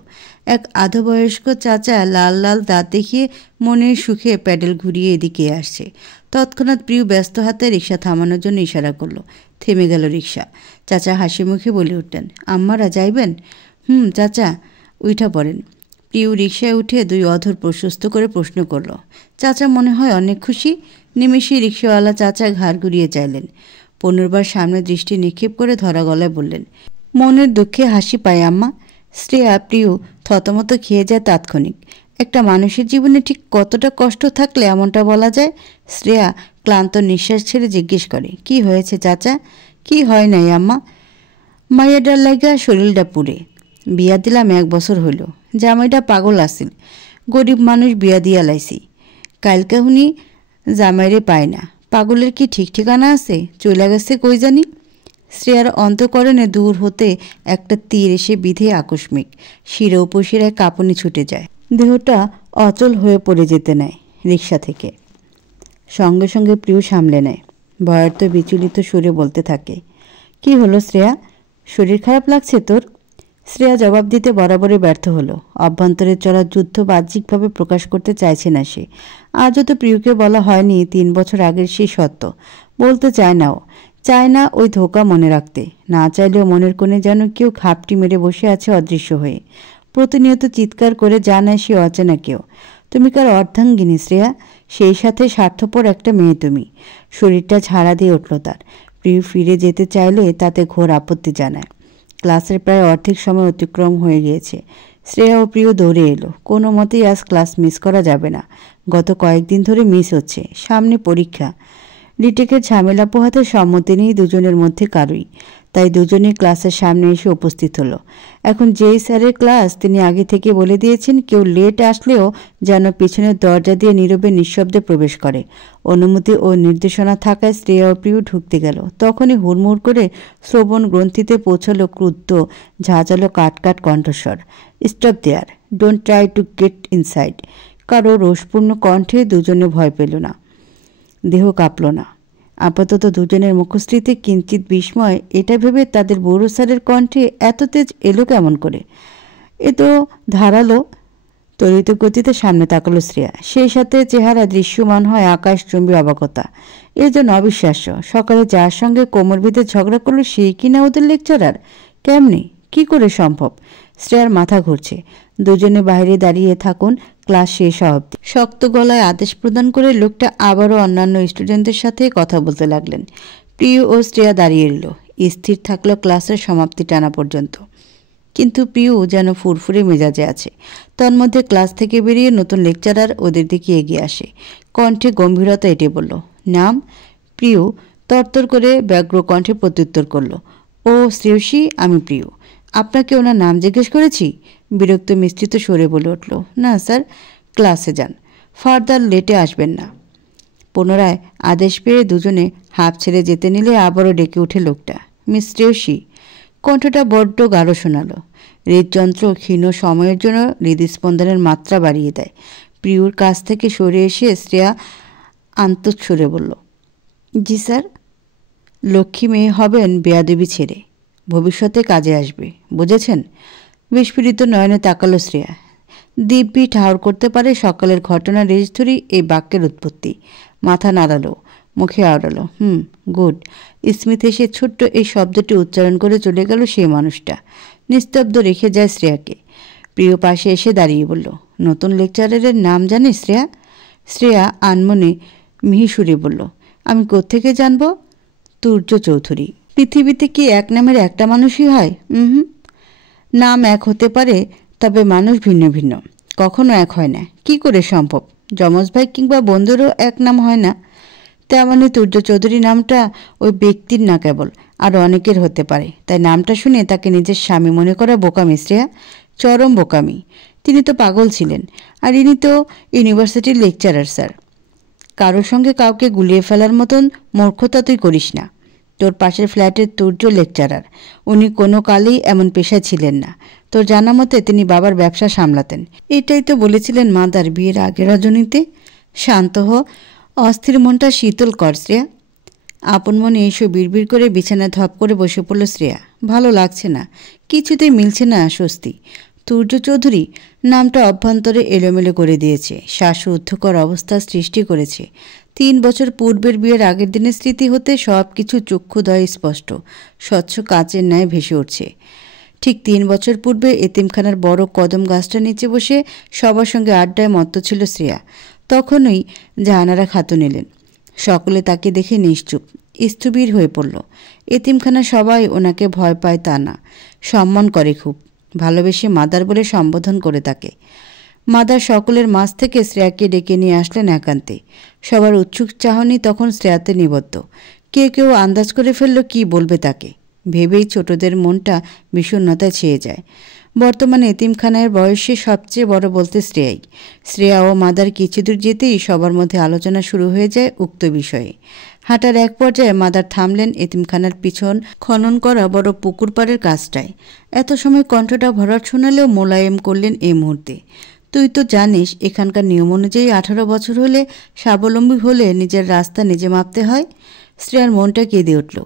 এক আধবয়স্ক চাচা লাল লাল দাঁত দেখিয়ে মনের সুখে প্যাডেল ঘুরিয়ে এদিকে আসছে। তৎক্ষণাৎ প্রিয় ব্যস্ত হাতে রিকশা থামানোর জন্য ইশারা করলো। থেমে গেল রিকশা। চাচা হাসি মুখে বলে উঠলেন, আম্মারা যাইবেন? চাচা। উঠা পড়েন। প্রিয় রিকশায় উঠে দুই অধর প্রশস্ত করে প্রশ্ন করল। চাচা মনে হয় অনেক খুশি। নিমেষেই রিকশাওয়ালা চাচা ঘাড় ঘুরিয়ে চাইলেন। পুনর্বার সামনে দৃষ্টি নিক্ষেপ করে ধরা গলায় বললেন, মনের দুঃখে হাসি পায় আম্মা। শ্রেয়া প্রিয় থতমত খেয়ে যায় তাৎক্ষণিক। একটা মানুষের জীবনে ঠিক কতটা কষ্ট থাকলে এমনটা বলা যায়? শ্রেয়া ক্লান্ত নিঃশ্বাস ছেড়ে জিজ্ঞেস করে, কি হয়েছে চাচা? কি হয় নাই আম্মা? মাইয়াডার লাগা শরীরটা পুড়ে। বিয়া দিলাম 1 বছর হইল। জামাইটা পাগল আসিল। গরিব মানুষ বিয়া দিয়া লাইছি। কালকা হুনি জামাইরে পায় না। পাগলের কি ঠিক ঠিকানা আছে? চলে গেছে কই জানি। শ্রেয়ার অন্তঃকরণে দূর হতে একটা তীর এসে বিধে আকস্মিক। শিরা উপশিরায় কাঁপুনি ছুটে যায়। দেহটা অচল হয়ে পড়ে যেতে নেয় রিকশা থেকে। সঙ্গে সঙ্গে প্রিয় সামলে নেয়। ভয়ার্থ বিচলিত সুরে বলতে থাকে, কি হলো শ্রেয়া? শরীর খারাপ লাগছে তোর? শ্রেয়া জবাব দিতে বরাবরই ব্যর্থ হলো। অভ্যন্তরে চলা যুদ্ধ বাহ্যিকভাবে প্রকাশ করতে চাইছে না সে। আজও তো প্রিয়কে বলা হয়নি 3 বছর আগের সেই সত্য। বলতে চায় নাও। চায় না ওই ধোঁকা মনে রাখতে। না চাইলেও মনের কোণে যেন কেউ খাপটি মেরে বসে আছে অদৃশ্য হয়ে। প্রতিনিয়ত চিৎকার করে জানায় সে অচেনা কেউ। তুমি কার অর্ধাঙ্গিনী শ্রেয়া? সেই সাথে স্বার্থপর একটা মেয়ে তুমি। শরীরটা ঝাড়া দিয়ে উঠল তার। প্রিয় ফিরে যেতে চাইলে তাতে ঘোর আপত্তি জানায়। ক্লাসের প্রায় অর্ধেক সময় অতিক্রম হয়ে গিয়েছে। শ্রেয়া ও প্রিয় দৌড়ে এলো। কোনো মতেই আজ ক্লাস মিস করা যাবে না। গত কয়েকদিন ধরে মিস হচ্ছে। সামনে পরীক্ষা। রিটেকের ঝামেলা পোহাতে সম্মতি নেই দুজনের মধ্যে কারোই। তাই দুজনেই ক্লাসের সামনে এসে উপস্থিত হলো। এখন যেই স্যারের ক্লাস তিনি আগে থেকে বলে দিয়েছেন কেউ লেট আসলেও যেন পিছনের দরজা দিয়ে নীরবে নিঃশব্দে প্রবেশ করে। অনুমতি ও নির্দেশনা থাকায় শ্রেয়া ও প্রিয় ঢুকতে গেল। তখনই হুড়মুড় করে শ্রবণ গ্রন্থিতে পৌঁছালো ক্রুদ্ধ ঝাঁঝালো কাটকাট কণ্ঠস্বর, stop there, don't try to get inside. কারো রোষপূর্ণ কণ্ঠে দুজনে ভয় পেল না, দেহ কাঁপল না। আপাতত দুজনের মুখশ্রীতে কিঞ্চিত বিস্ময়। এটা ভেবে তাদের বড় স্যারের কণ্ঠে এত তেজ এলো কেমন করে? এ তো ধারালো। ত্বরিত গতিতে সামনে তাকালো শ্রেয়া। সেই সাথে চেহারা দৃশ্যমান হয় আকাশচুম্বী অবাকতা। এ যেন অবিশ্বাস্য। সকালে যার সঙ্গে কোমর বেঁধে ঝগড়া করলো সেই কিনা ওদের লেকচারার? কেমনি? কি করে সম্ভব? শ্রেয়ার মাথা ঘুরছে। দুজনে বাইরে দাঁড়িয়ে থাকুন, ক্লাস শেষ হওয়া অবধি। শক্ত গলায় আদেশ প্রদান করে লোকটা আবারও অন্যান্য স্টুডেন্টদের সাথে কথা বলতে লাগলেন। প্রিয় ও শ্রেয়া দাঁড়িয়ে এলো। স্থির থাকলো ক্লাসের সমাপ্তি টানা পর্যন্ত। কিন্তু প্রিয় যেন ফুরফুরে মেজাজে আছে। তন্মধ্যে ক্লাস থেকে বেরিয়ে নতুন লেকচারার ওদের দিকে এগিয়ে আসে। কণ্ঠে গম্ভীরতা এঁটে বলল, নাম? প্রিয় তরতর করে ব্যগ্র কণ্ঠে প্রত্যুত্তর করল, ও শ্রেয়সী, আমি প্রিয়। আপনাকে ওনার নাম জিজ্ঞেস করেছি? বিরক্ত মিশ্রিত সরে বলে উঠল, না স্যার, ক্লাসে যান, ফার্দার লেটে আসবেন না। পুনরায় আদেশ পেয়ে দুজনে হাঁপ ছেড়ে যেতে নিলে আবারও ডেকে উঠে লোকটা, মিস শ্রেয়সী। কণ্ঠটা বড্ড গাঢ় শোনালো। হৃদযন্ত্র ক্ষীণ সময়ের জন্য হৃদস্পন্দনের মাত্রা বাড়িয়ে দেয়। প্রিয়র কাছ থেকে সরে এসে শ্রেয়া আন্তঃস্বরে বলল, জি স্যার। লক্ষ্মী মেয়ে হবেন বেয়াদবি ছেড়ে, ভবিষ্যতে কাজে আসবে, বুঝেছেন? বিস্ফোরিত নয়নে তাকালো শ্রেয়া। দিব্যি ঠাউর করতে পারে সকালের ঘটনা রেজ ধরেই এই বাক্যের উৎপত্তি। মাথা নাড়ালো, মুখে আওড়ালো, গুড। স্মিথ এসে ছোট্ট এই শব্দটি উচ্চারণ করে চলে গেল সেই মানুষটা। নিস্তব্ধ রেখে যায় শ্রেয়াকে। প্রিয় পাশে এসে দাঁড়িয়ে বলল, নতুন লেকচারারের নাম জানিস শ্রেয়া? শ্রেয়া আনমনে মিহিসুরে বলল, আমি কোত্থেকে জানব? তুর্য চৌধুরী। পৃথিবীতে কি এক নামের একটা মানুষই হয়? নাম এক হতে পারে, তবে মানুষ ভিন্ন ভিন্ন, কখনো এক হয় না। কি করে সম্ভব? যমজ ভাই কিংবা বন্ধুরও এক নাম হয় না। তেমনি তুর্য চৌধুরী নামটা ওই ব্যক্তির না, কেবল আরও অনেকের হতে পারে। তাই নামটা শুনে তাকে নিজের স্বামী মনে করা বোকামি শ্রেয়া, চরম বোকামি। তিনি তো পাগল ছিলেন, আর ইনি তো ইউনিভার্সিটির লেকচারার স্যার। কারোর সঙ্গে কাউকে গুলিয়ে ফেলার মতন মূর্খতা তুই করিস না। তোর পাশের ফ্ল্যাটের তুর্য লেকচারার, উনি কোনো কালেই এমন পেশায় ছিলেন না। তোর জানা মতে তিনি বাবার ব্যবসা সামলাতেন। এটাই তো বলেছিলেন মাদার বিয়ের আগের রজনীতে। শান্ত হ, অস্থির মনটা শীতল কর শ্রেয়া। আপন মনে এসে বিড়বিড় করে বিছানায় ধপ করে বসে পড়ল শ্রেয়া। ভালো লাগছে না, কিছুতেই মিলছে না স্বস্তি। তুর্য চৌধুরী নামটা অভ্যন্তরে এলোমেলো করে দিয়েছে, শ্বাসরুদ্ধকর অবস্থার সৃষ্টি করেছে। 3 বছর পূর্বের বিয়ের আগের দিনের স্মৃতি হতে সব কিছু চক্ষুদয় স্পষ্ট, স্বচ্ছ কাচের ন্যায় ভেসে উঠছে। ঠিক 3 বছর পূর্বে এতিমখানার বড় কদম গাছটার নিচে বসে সবার সঙ্গে আড্ডায় মত্ত ছিল শ্রেয়া। তখনই জাহানারা খাতুন এলেন। সকলে তাকে দেখে নিশ্চুপ, স্থবির হয়ে পড়ল। এতিমখানা সবাই ওনাকে ভয় পায় তা না, সম্মান করে খুব, ভালোবেসে মাদার বলে সম্বোধন করে তাকে। মাদার সকলের মাঝ থেকে শ্রেয়াকে ডেকে নিয়ে আসলেন একান্তে। সবার উৎসুক চাহনি তখন শ্রেয়াতে নিবদ্ধ। কেউ আন্দাজ করে ফেলল কি বলবে তাকে, ভেবেই ছোটদের মনটা বিষণ্ণতায় ছেয়ে যায়। বর্তমানে এতিমখানার বয়সে সবচেয়ে বড় বলতে শ্রেয়াই। শ্রেয়া ও মাদার কিছুদূর যেতেই সবার মধ্যে আলোচনা শুরু হয়ে যায় উক্ত বিষয়ে। হাঁটার এক পর্যায়ে মাদার থামলেন এতিমখানার পিছন খনন করা বড় পুকুর পাড়ের কাজটায়। এত সময় কণ্ঠটা ভরাট শোনালেও মোলায়েম করলেন এই মুহূর্তে। তুই তো জানিস এখানকার নিয়ম অনুযায়ী 18 বছর হলে, স্বাবলম্বী হলে নিজের রাস্তা নিজে মাপতে হয়। শ্রেয়ার মনটা কেঁদে উঠল,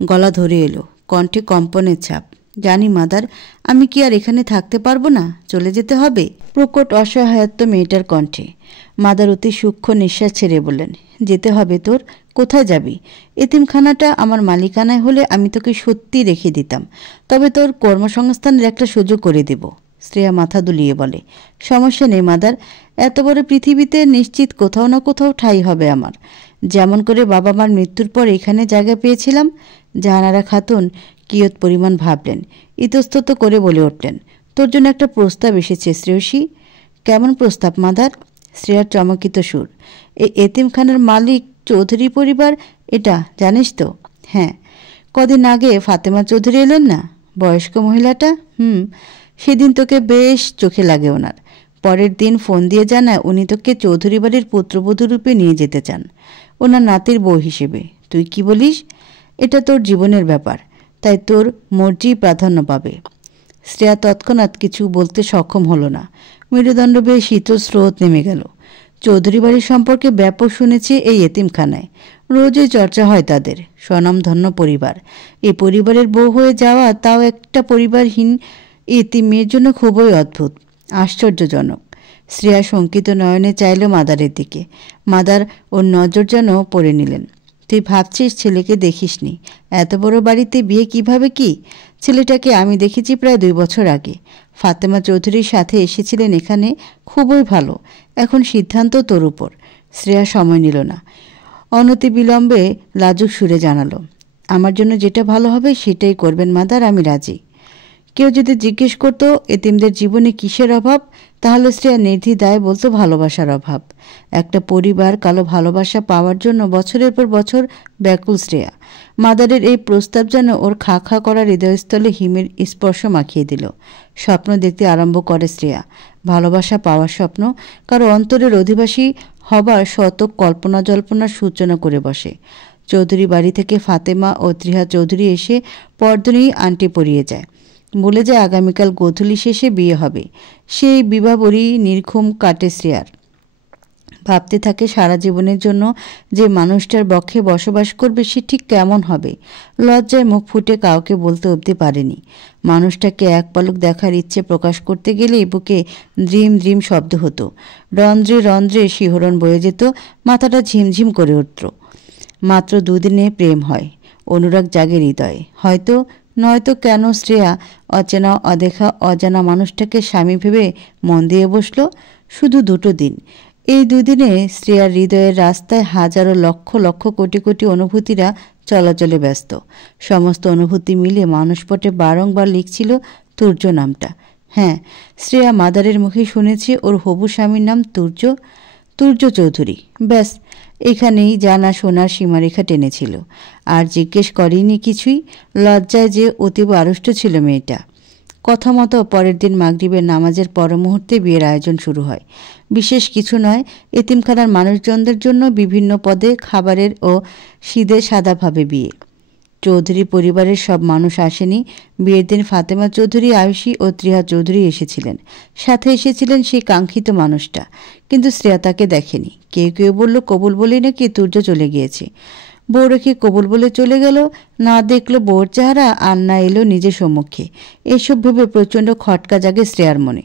গলা ধরে এলো, কণ্ঠে কম্পনের ছাপ। জানি মাদার, আমি কি আর এখানে থাকতে পারবো না? চলে যেতে হবে? প্রকট অসহায়ত্ব মেয়েটার কণ্ঠে। মাদার অতি সূক্ষ্ম নিঃশ্বাস ছেড়ে বললেন, যেতে হবে তোর। কোথায় যাবি? এতিমখানাটা আমার মালিকানায় হলে আমি তোকে সত্যি রেখে দিতাম, তবে তোর কর্মসংস্থানের একটা সুযোগ করে দেব। শ্রেয়া মাথা দুলিয়ে বলে, সমস্যা নেই মাদার, এত বড় পৃথিবীতে নিশ্চিত কোথাও না কোথাও ঠাঁই হবে আমার। যেমন করে বাবা মার মৃত্যুর পর এখানে জায়গা পেয়েছিলাম। জাহানারা খাতুন কিয়ৎ পরিমাণ ভাবলেন, ইতস্তত করে বলে উঠলেন, তোর জন্য একটা প্রস্তাব এসেছে শ্রেয়সী। কেমন প্রস্তাব মাদার? শ্রেয়ার চমকিত সুর। এই এতিমখানার মালিক চৌধুরী পরিবার, এটা জানিস তো? হ্যাঁ। কদিন আগে ফাতেমা চৌধুরী এলেন না, বয়স্ক মহিলাটা? সেদিন তোকে বেশ চোখে লাগে ওনার। পরের দিন ফোন দিয়ে জানায় উনি তোকে চৌধুরী বাড়ির পুত্রবধূ রূপে নিয়ে যেতে চান, ওনার নাতির বউ হিসেবে। তুই কি বলিস? এটা তোর জীবনের ব্যাপার, তাই তোর মর্জি প্রাধান্য পাবে। শ্রেয়া তৎক্ষণাৎ কিছু বলতে সক্ষম হলো না। মেরুদণ্ড বেয়ে শীতল স্রোত নেমে গেল। চৌধুরী বাড়ির সম্পর্কে ব্যাপক শুনেছে এই এতিমখানায়, রোজই চর্চা হয় তাদের। স্বনামধন্য পরিবার, এই পরিবারের বউ হয়ে যাওয়া, তাও একটা পরিবারহীন এতিম মেয়ের জন্য খুবই অদ্ভুত, আশ্চর্যজনক। শ্রেয়া শঙ্কিত নয়নে চাইল মাদারের দিকে। মাদার ওর নজর যেন পড়ে নিলেন। তুই ভাবছিস ছেলেকে দেখিসনি? এত বড় বাড়িতে বিয়ে কিভাবে কি? ছেলেটাকে আমি দেখেছি প্রায় 2 বছর আগে। ফাতেমা চৌধুরীর সাথে এসেছিলেন এখানে, খুবই ভালো। এখন সিদ্ধান্ত তোর উপর। শ্রেয়া সময় নিল না, অনতিবিলম্বে লাজুক সুরে জানালো, আমার জন্য যেটা ভালো হবে সেটাই করবেন মাদার, আমি রাজি। কেউ যদি জিজ্ঞেস করতো এতিমদের জীবনে কিসের অভাব, তাহলে শ্রেয়া নির্দ্বিধায় বলতো ভালোবাসার অভাব। একটা পরিবার কালো ভালোবাসা পাওয়ার জন্য বছরের পর বছর ব্যাকুল শ্রেয়া। মাদারের এই প্রস্তাব যেন ওর খা খা করা হৃদয়স্থলে হিমের স্পর্শ মাখিয়ে দিল। স্বপ্ন দেখতে আরম্ভ করে শ্রেয়া, ভালোবাসা পাওয়ার স্বপ্ন, কারো অন্তরের অধিবাসী হবার শত কল্পনা জল্পনার সূচনা করে বসে। চৌধুরী বাড়ি থেকে ফাতেমা ও ত্রিহা চৌধুরী এসে পরদিনই আংটি পরিয়ে যায়, বলে যায় আগামীকাল গোধূলি শেষে বিয়ে হবে। সেই বিবাহবরী নির্ঘুম কাটে শ্রেয়ার। ভাবতে থাকে সারা জীবনের জন্য যে মানুষটার বক্ষে বসবাস করবে সে ঠিক কেমন হবে। লজ্জায় মুখ ফুটে কাউকে বলতে অবধি পারেনি। মানুষটাকে এক পলক দেখার ইচ্ছে প্রকাশ করতে গেলেই বুকে দ্রিম দ্রিম শব্দ হতো, রন্ধ্রে রন্ধ্রে শিহরণ বয়ে যেত, মাথাটা ঝিমঝিম করে উঠত। মাত্র 2 দিনে প্রেম হয়, অনুরাগ জাগে হৃদয়ে। হয়তো নয়তো কেন শ্রেয়া অচেনা অদেখা অজানা মানুষটাকে স্বামী ভেবে মন দিয়ে বসল? শুধু 2 দিন। এই 2 দিনে শ্রেয়ার হৃদয়ের রাস্তায় হাজারো লক্ষ লক্ষ কোটি কোটি অনুভূতিরা চলাচলে ব্যস্ত। সমস্ত অনুভূতি মিলে মানসপটে বারংবার লিখছিল তুর্য নামটা। হ্যাঁ, শ্রেয়া মাদারের মুখে শুনেছে ওর হবু স্বামীর নাম তুর্য চৌধুরী। ব্যাস, এখানেই জানা শোনার সীমারেখা টেনেছিল। আর জিজ্ঞেস করেনি কিছুই। লজ্জায় যে অতীব আড়ষ্ট ছিল মেয়েটা। কথা মতো পরের দিন মাগরিবের নামাজের পর মুহূর্তে বিয়ের আয়োজন শুরু হয়। বিশেষ কিছু নয়, এতিমখানার মানুষজনদের জন্য বিভিন্ন পদে খাবারের ও শীতে সাদাভাবে বিয়ে। চৌধুরী পরিবারের সব মানুষ আসেনি। বিয়ের দিন ফাতেমা চৌধুরী, আয়ুষী ও ত্রিহা চৌধুরী এসেছিলেন। সাথে এসেছিলেন সেই কাঙ্ক্ষিত মানুষটা, কিন্তু শ্রেয়া তাকে দেখেনি। কেউ কেউ বলল কবুল বলেই নাকি তুর্য চলে গিয়েছে। বউ রেখে কবুল বলে চলে গেল। না দেখলো বউর চেহারা, আর না এলো নিজের সম্মুখে। এসব ভেবে প্রচণ্ড খটকা জাগে শ্রেয়ার মনে।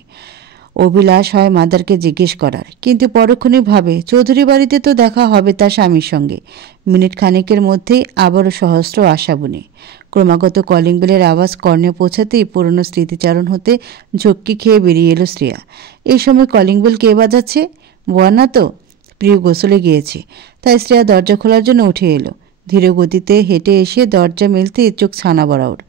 অভিলাষ হয় মাদারকে জিজ্ঞেস করার, কিন্তু পরক্ষণেই ভাবে চৌধুরী বাড়িতে তো দেখা হবে তার স্বামীর সঙ্গে। মিনিট খানেকের মধ্যেই আবারও সহস্র আশা বুনে। ক্রমাগত কলিং বেলের আওয়াজ কর্ণে পৌঁছাতেই পুরনো স্মৃতিচারণ হতে ঝক্কি খেয়ে বেরিয়ে এলো শ্রেয়া। এই সময় কলিং বেল কে বাজাচ্ছে? বোয়ানা তো। প্রিয় গোসলে গিয়েছে, তাই শ্রেয়া দরজা খোলার জন্য উঠে এলো। ধীরে গতিতে হেঁটে এসে দরজা মেলতেই চোখ ছানা বরাবর।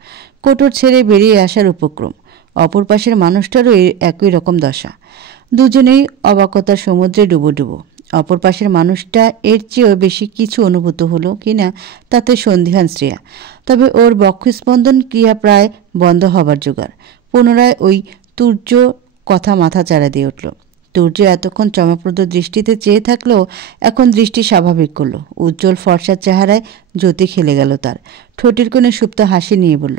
কোটর ছেড়ে বেরিয়ে আসার উপক্রম। অপর পাশের মানুষটারও একই রকম দশা। দুজনেই অবাকতার সমুদ্রে ডুবো ডুবো। অপর পাশের মানুষটা এর চেয়েও বেশি কিছু অনুভূত হলো কিনা তাতে সন্দিহান শ্রেয়া। তবে ওর বক্ষস্পন্দন ক্রিয়া প্রায় বন্ধ হবার জোগাড়। পুনরায় ওই তুর্য কথা মাথা চাড়া দিয়ে উঠল। তুর্য এতক্ষণ চমকপ্রদ দৃষ্টিতে চেয়ে থাকলেও এখন দৃষ্টি স্বাভাবিক করলো। উজ্জ্বল ফর্সার চেহারায় জ্যোতি খেলে গেল তার। ঠোঁটের কোণে সুপ্ত হাসি নিয়ে বলল,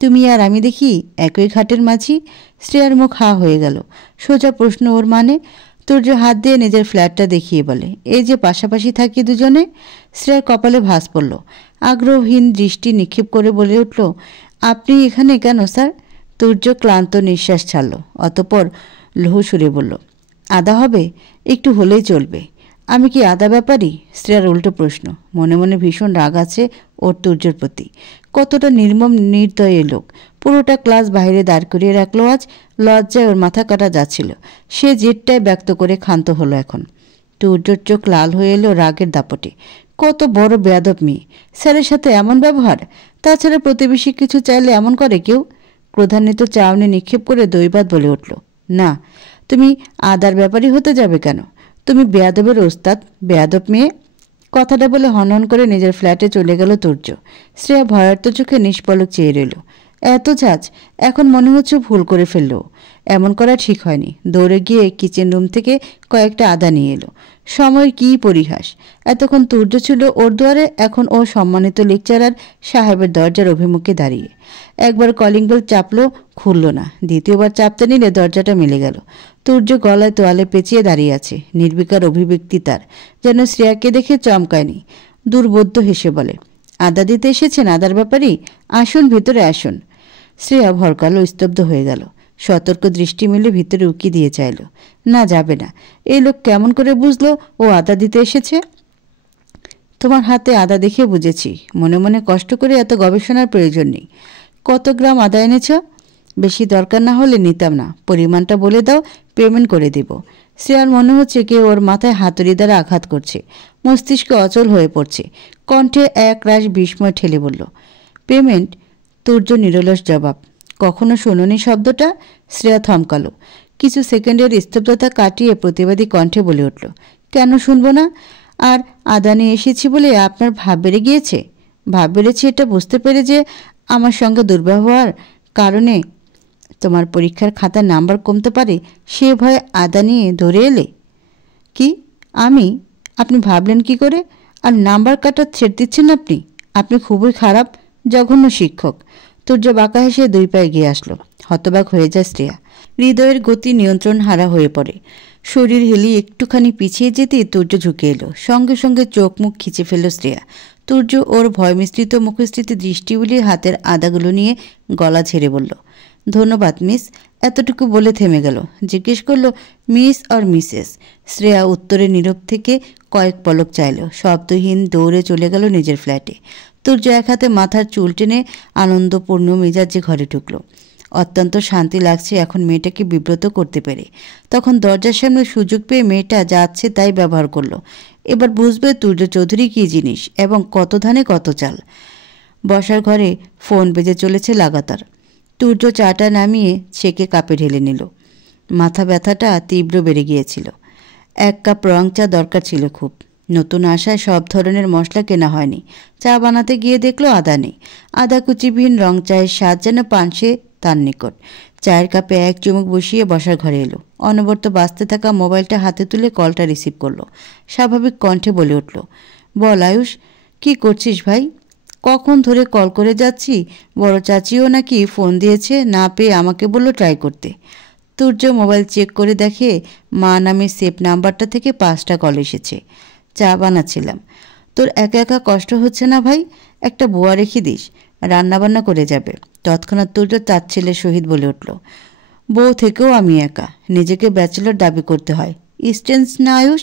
তুমি আর আমি দেখি একই ঘাটের মাঝি। শ্রেয়ার মুখ হা হয়ে গেল। সোজা প্রশ্ন ওর মানে? তুর্য হাত দিয়ে নিজের ফ্ল্যাটটা দেখিয়ে বলে, এই যে পাশাপাশি থাকি দুজনে। শ্রেয়ার কপালে ভাঁজ পড়ল। আগ্রহহীন দৃষ্টি নিক্ষেপ করে বলে উঠল, আপনি এখানে কেন স্যার? তুর্য ক্লান্ত নিঃশ্বাস ছাড়ল। অতঃপর লৌহ সুরে বলল, আদা হবে? একটু হলেই চলবে। আমি কি আদা ব্যাপারী? শ্রেয়ার উল্টো প্রশ্ন। মনে মনে ভীষণ রাগ আছে ওর তুর্যের প্রতি। কতটা নির্মম নির্দয় লোক। পুরোটা ক্লাস বাইরে দাঁড় করিয়ে রাখলো আজ। লজ্জায় ওর মাথা কাটা যাচ্ছিল। সে জেদটাই ব্যক্ত করে ক্ষান্ত হলো এখন। তুর্যর চোখ লাল হয়ে এলো রাগের দাপটে। কত বড় বেয়াদব মেয়ে! স্যারের সাথে এমন ব্যবহার! তাছাড়া প্রতিবেশী কিছু চাইলে এমন করে কেউ? ক্রোধান্বিত চাউনি নিক্ষেপ করে দৈবাত বলে উঠল, না, তুমি আদার ব্যাপারই হতে যাবে কেন? তুমি বেয়াদবের ওস্তাদ, বেয়াদব মেয়ে। কথাটা বলে হনহন করে নিজের ফ্ল্যাটে চলে গেল তুর্য। শ্রেয়া ভয়ার্ত চোখে নিষ্পলক চেয়ে রইল। এত ঝাঁজ! এখন মনে হচ্ছে ভুল করে ফেলল। এমন করা ঠিক হয়নি। দৌড়ে গিয়ে কিচেন রুম থেকে কয়েকটা আদা নিয়ে এলো। সময়ের কী পরিহাস! এতক্ষণ তুর্য ছিল ওর দুয়ারে, এখন ও সম্মানিত লেকচারার সাহেবের দরজার অভিমুখে দাঁড়িয়ে। একবার কলিং বেল চাপলো, খুলল না। দ্বিতীয়বার চাপতে নিলে দরজাটা মিলে গেল। তুর্য গলায় তোয়ালে পেঁচিয়ে দাঁড়িয়ে আছে। নির্বিকার অভিব্যক্তি তার, যেন শ্রেয়াকে দেখে চমকায়নি। দুর্বোধ্য হেসে বলে, আদা দিতে এসেছেন আদার ব্যাপারই? আসুন, ভিতরে আসুন। শ্রেয়া ভরকালো, স্তব্ধ হয়ে গেল। সতর্ক দৃষ্টি মিলে ভিতরে উকি দিয়ে চাইল। না, যাবে না। এই লোক কেমন করে বুঝলো ও আদা দিতে এসেছে? তোমার হাতে আদা দেখে বুঝেছি। মনে মনে কষ্ট করে এত গবেষণার প্রয়োজন নেই। কত গ্রাম আদা এনেছ? বেশি দরকার না হলে নিতাম না। পরিমাণটা বলে দাও, পেমেন্ট করে দেব। শ্রেয়ার মনে হচ্ছে কেউ ওর মাথায় হাতুড়ি দ্বারা আঘাত করছে। মস্তিষ্ক অচল হয়ে পড়ছে। কণ্ঠে এক রাশ বিস্ময় ঠেলে বলল, পেমেন্ট? তুর্য নিরলস জবাব। কখনো শোনোনি শব্দটা? শ্রেয়া থমকালো। কিছু সেকেন্ডের স্তব্ধতা কাটিয়ে প্রতিবাদী কণ্ঠে বলে উঠল, কেন শুনবো না? আর আদা নিয়ে এসেছি বলে আপনার ভাব বেড়ে গিয়েছে? ভাব বেড়েছে এটা বুঝতে পেরে যে আমার সঙ্গে দুর্ব্যবহার কারণে তোমার পরীক্ষার খাতার নাম্বার কমতে পারে, সে ভয়ে আদা নিয়ে ধরে এলে? কি আমি? আপনি ভাবলেন কি করে? আর নাম্বার কাটা ছেড়ে দিচ্ছেন আপনি? আপনি খুবই খারাপ, জঘন্য শিক্ষক। তুর্য বাঁকা হেসে 2 পায়ে এগিয়ে আসলো। হতবাক হয়ে যায় শ্রেয়া। হৃদয়ের গতি নিয়ন্ত্রণ হারা হয়ে পড়ে। শরীর হেলিয়ে একটুখানি পিছিয়ে যেতেই তুর্য ঝুঁকে এলো। সঙ্গে সঙ্গে চোখ মুখ খিচে ফেলল শ্রেয়া। তুর্য ওর ভয় মিশ্রিত মুখস্থিতি দৃষ্টি বুলিয়ে হাতের আদাগুলো নিয়ে গলা ঝেড়ে বলল, ধন্যবাদ মিস। এতটুকু বলে থেমে গেল। জিজ্ঞেস করলো, মিস আর মিসেস? শ্রেয়া উত্তরে নীরব থেকে কয়েক পলক চাইল। শব্দহীন দৌড়ে চলে গেল নিজের ফ্ল্যাটে। তুর্য এক হাতে মাথার চুল টেনে আনন্দপূর্ণ মেজাজে ঘরে ঢুকলো। অত্যন্ত শান্তি লাগছে এখন মেয়েটাকে বিব্রত করতে পেরে। তখন দরজার সামনে সুযোগ পেয়ে মেয়েটা যাচ্ছে তাই ব্যবহার করলো। এবার বুঝবে তুর্য চৌধুরী কী জিনিস এবং কত ধানে কত চাল। বসার ঘরে ফোন বেজে চলেছে লাগাতার। তুর্য চাটা নামিয়ে ছেঁকে কাপে ঢেলে নিল। মাথা ব্যথাটা তীব্র বেড়ে গিয়েছিল। 1 কাপ রং চা দরকার ছিল খুব। নতুন আশায় সব ধরনের মশলা কেনা হয়নি। চা বানাতে গিয়ে দেখলো আদা নেই। আদা কুচিবিহীন রং চায়ের স্বাদ যেন পানসে তার নিকট। চায়ের কাপে 1 চুমুক বসিয়ে বসার ঘরে এলো। অনবরত বাজতে থাকা মোবাইলটা হাতে তুলে কলটা রিসিভ করলো। স্বাভাবিক কণ্ঠে বলে উঠল, বল আয়ুষ, কি করছিস ভাই? কখন ধরে কল করে যাচ্ছি। বড় চাচিও নাকি ফোন দিয়েছে, না পেয়ে আমাকে বলল ট্রাই করতে। তুর্য মোবাইল চেক করে দেখে মা নামে সেভ নাম্বারটা থেকে 5টা কল এসেছে। চা বানাচ্ছিলাম। তোর একা একা কষ্ট হচ্ছে না ভাই? একটা বুয়া রেখে দিস, রান্নাবান্না করে যাবে। তৎক্ষণাৎ তুর্য তাচ্ছিল্যের সহিত বলে উঠল, বউ থেকেও আমি একা, নিজেকে ব্যাচেলর দাবি করতে হয়। স্টেন্স না আয়ুষ?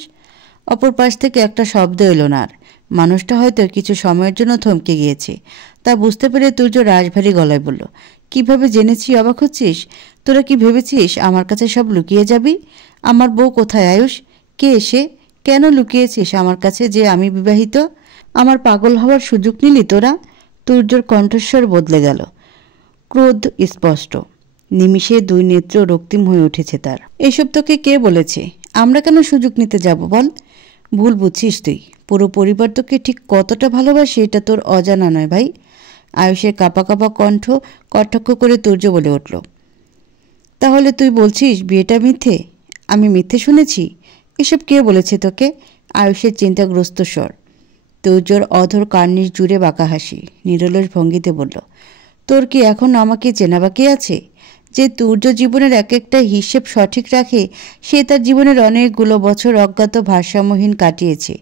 অপর পাশ থেকে একটা শব্দ এলো না আর। মানুষটা হয়তো কিছু সময়ের জন্য থমকে গিয়েছে। তা বুঝতে পেরে তুর্য রাশভারী গলায় বলল, কিভাবে জেনেছি অবাক হচ্ছিস? তোরা কি ভেবেছিস আমার কাছে সব লুকিয়ে যাবি? আমার বউ কোথায় আয়ুষ? কে এসে? কেন লুকিয়েছিস আমার কাছে যে আমি বিবাহিত? আমার পাগল হওয়ার সুযোগ নিলি তোরা? তুর্যর কণ্ঠস্বর বদলে গেল, ক্রোধ স্পষ্ট। নিমিষে 2 নেত্র রক্তিম হয়ে উঠেছে তার। এসব তোকে কে বলেছে? আমরা কেন সুযোগ নিতে যাব বল? ভুল বুঝছিস তুই। পুরো পরিবার তোকে ঠিক কতটা ভালোবাসে এটা তোর অজানা নয় ভাই। আয়ুষের কাঁপা কাঁপা কণ্ঠ কটাক্ষ করে তুর্য বলে উঠল, তাহলে তুই বলছিস বিয়েটা মিথ্যে? আমি মিথ্যে শুনেছি? এসব কে বলেছে তোকে? আয়ুষের চিন্তাগ্রস্ত স্বর। তুর্যর অধর কার্নিশ জুড়ে বাঁকা হাসি নিরলস ভঙ্গিতে বলল, তোর কি এখন আমাকে চেনা বাকি আছে? যে তুর্য জীবনের এক একটা হিসেব সঠিক রাখে সে তার জীবনের অনেকগুলো বছর অজ্ঞাত ভারসাম্যহীন কাটিয়েছে।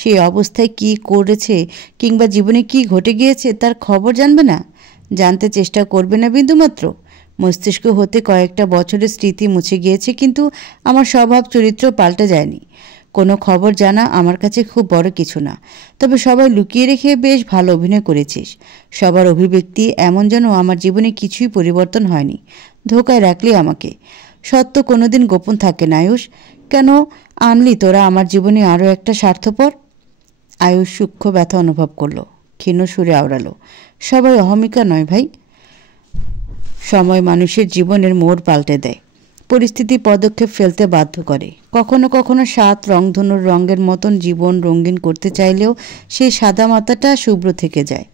সেই অবস্থায় কি করেছে কিংবা জীবনে কি ঘটে গিয়েছে তার খবর জানবে না? জানতে চেষ্টা করবে না বিন্দুমাত্র? মস্তিষ্ক হতে কয়েকটা বছরের স্মৃতি মুছে গিয়েছে, কিন্তু আমার স্বভাব চরিত্র পাল্টে যায়নি। কোনো খবর জানা আমার কাছে খুব বড় কিছু না। তবে সবাই লুকিয়ে রেখে বেশ ভালো অভিনয় করেছিস। সবার অভিব্যক্তি এমন যেন আমার জীবনে কিছুই পরিবর্তন হয়নি। ধোকায় রাখলি আমাকে। সত্য কোনোদিন গোপন থাকে না আয়ুষ। কেন আনলি তোরা আমার জীবনে আরও একটা স্বার্থপর? আয়ুষ সূক্ষ্ম ব্যথা অনুভব করলো। ক্ষীণ সুরে আওড়ালো, সবাই অহমিকা নয় ভাই। সময় মানুষের জীবনের মোড় পাল্টে দেয়। পরিস্থিতি পদক্ষেপ ফেলতে বাধ্য করে। কখনো কখনো 7 রংধনুর রঙের মতন জীবন রঙিন করতে চাইলেও সেই সাদা মাথাটা শুভ্র থেকে যায়।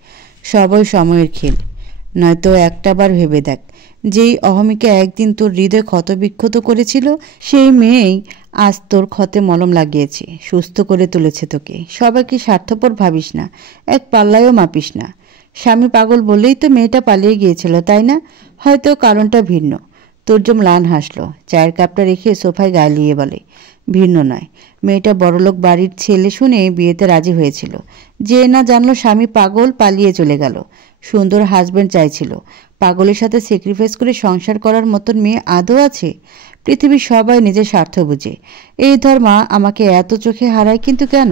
সবই সময়ের খেল। নয়তো একটাবার ভেবে দেখ, যেই অহমিকা একদিন তোর হৃদয় ক্ষতবিক্ষত করেছিল সেই মেয়েই আজ তোর ক্ষতে মলম লাগিয়েছে, সুস্থ করে তুলেছে তোকে। সবাইকে স্বার্থপর ভাবিস না, এক পাল্লায়ও মাপিস না। স্বামী পাগল বললেই তো মেয়েটা পালিয়ে গিয়েছিল, তাই না? হয়তো কারণটা ভিন্ন। তুর্য ম্লান হাসল। চায়ের কাপটা রেখে সোফায় গালিয়ে বলে, ভিন্ন নয়। মেয়েটা বড়লোক বাড়ির ছেলে শুনে বিয়েতে রাজি হয়েছিল। যে না জানলো স্বামী পাগল, পালিয়ে চলে গেল। সুন্দর হাজব্যান্ড চাইছিল। পাগলের সাথে স্যাক্রিফাইস করে সংসার করার মতন মেয়ে আদৌ আছে? পৃথিবীর সবাই নিজের স্বার্থ বুঝে। এই ধর মা আমাকে এত চোখে হারায়, কিন্তু কেন?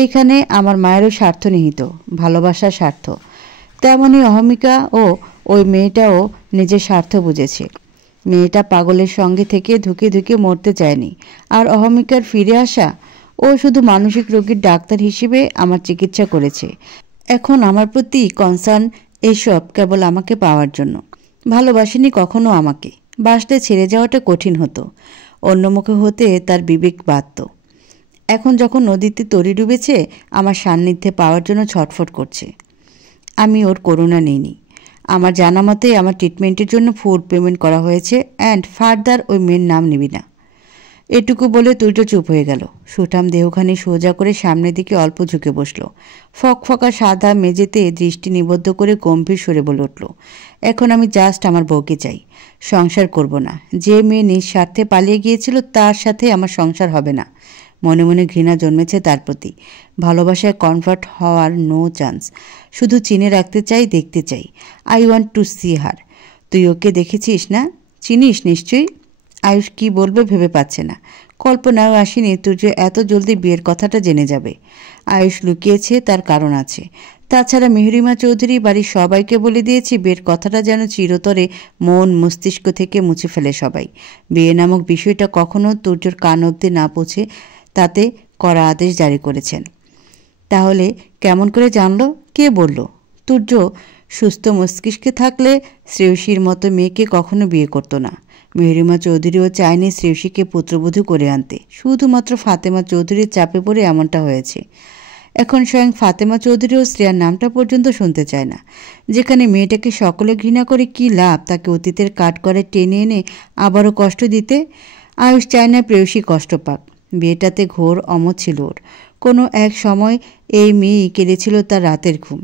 এইখানে আমার মায়েরও স্বার্থ নিহিত, ভালোবাসার স্বার্থ। তেমনই অহমিকা ও ওই মেয়েটাও নিজের স্বার্থ বুঝেছে। মেয়েটা পাগলের সঙ্গে থেকে ধুকে ধুকে মরতে চায়নি। আর অহমিকার ফিরে আসা, ও শুধু মানসিক রোগীর ডাক্তার হিসেবে আমার চিকিৎসা করেছে। এখন আমার প্রতি কনসার্ন এসব কেবল আমাকে পাওয়ার জন্য। ভালোবাসেনি কখনো আমাকে। বাসলে ছেড়ে যাওয়াটা কঠিন হতো। অন্যমুখে হতে তার বিবেক বাধ্য। এখন যখন নদীতে তরি ডুবেছে আমার সান্নিধ্যে পাওয়ার জন্য ছটফট করছে। আমি ওর করুণা নিইনি। আমার জানা মতে আমার ট্রিটমেন্টের জন্য ফুল পেমেন্ট করা হয়েছে, অ্যান্ড ফার্দার ওই মেয়ের নাম নিবি না। এটুকু বলে তুর্য চুপ হয়ে গেল। সুঠাম দেহখানি সোজা করে সামনের দিকে অল্প ঝুঁকে বসল। ফকফকা সাদা মেঝেতে দৃষ্টি নিবদ্ধ করে গম্ভীর স্বরে বলে উঠল, এখন আমি জাস্ট আমার বউকে চাই। সংসার করব না। যে মেয়ে নিঃস্বার্থে পালিয়ে গিয়েছিল তার সাথে আমার সংসার হবে না। মনে মনে ঘৃণা জন্মেছে তার প্রতি। ভালোবাসায় কনভার্ট হওয়ার নো চান্স। শুধু চিনে রাখতে চাই, দেখতে চাই। আই ওয়ান্ট টু সি হার। তুই ওকে দেখেছিস না? চিনিস নিশ্চয়ই। আয়ুষ কি বলবে ভেবে পাচ্ছে না। কল্পনাও আসেনি তুর্য এত জলদি বিয়ের কথাটা জেনে যাবে। আয়ুষ লুকিয়েছে, তার কারণ আছে। তাছাড়া মেহরিমা চৌধুরী বাড়ির সবাইকে বলে দিয়েছি বিয়ের কথাটা যেন চিরতরে মন মস্তিষ্ক থেকে মুছে ফেলে সবাই। বিয়ে নামক বিষয়টা কখনো তুর্যর কান অবধি না পৌঁছে তাতে কড়া আদেশ জারি করেছেন। তাহলে কেমন করে জানলো, কে বলল? তুর্য সুস্থ মস্তিষ্কে থাকলে শ্রেয়সীর মতো মেয়েকে কখনো বিয়ে করতো না। মেহরিমা চৌধুরীও চায়নি শ্রেয়সীকে পুত্রবধূ করে আনতে, শুধুমাত্র ফাতেমা চৌধুরীর চাপে পড়ে এমনটা হয়েছে। এখন স্বয়ং ফাতেমা চৌধুরীও শ্রেয়ার নামটা পর্যন্ত শুনতে চায় না। যেখানে মেয়েটাকে সকলে ঘৃণা করে কি লাভ তাকে অতীতের কাঠগড়ায় টেনে এনে আবারও কষ্ট দিতে? আয়ুষ চায় না প্রেয়সী কষ্ট পাক। বিয়েটাতে ঘোর অমত ছিল ওর। কোনো এক সময় এই মেয়েই কেড়েছিল তার রাতের ঘুম।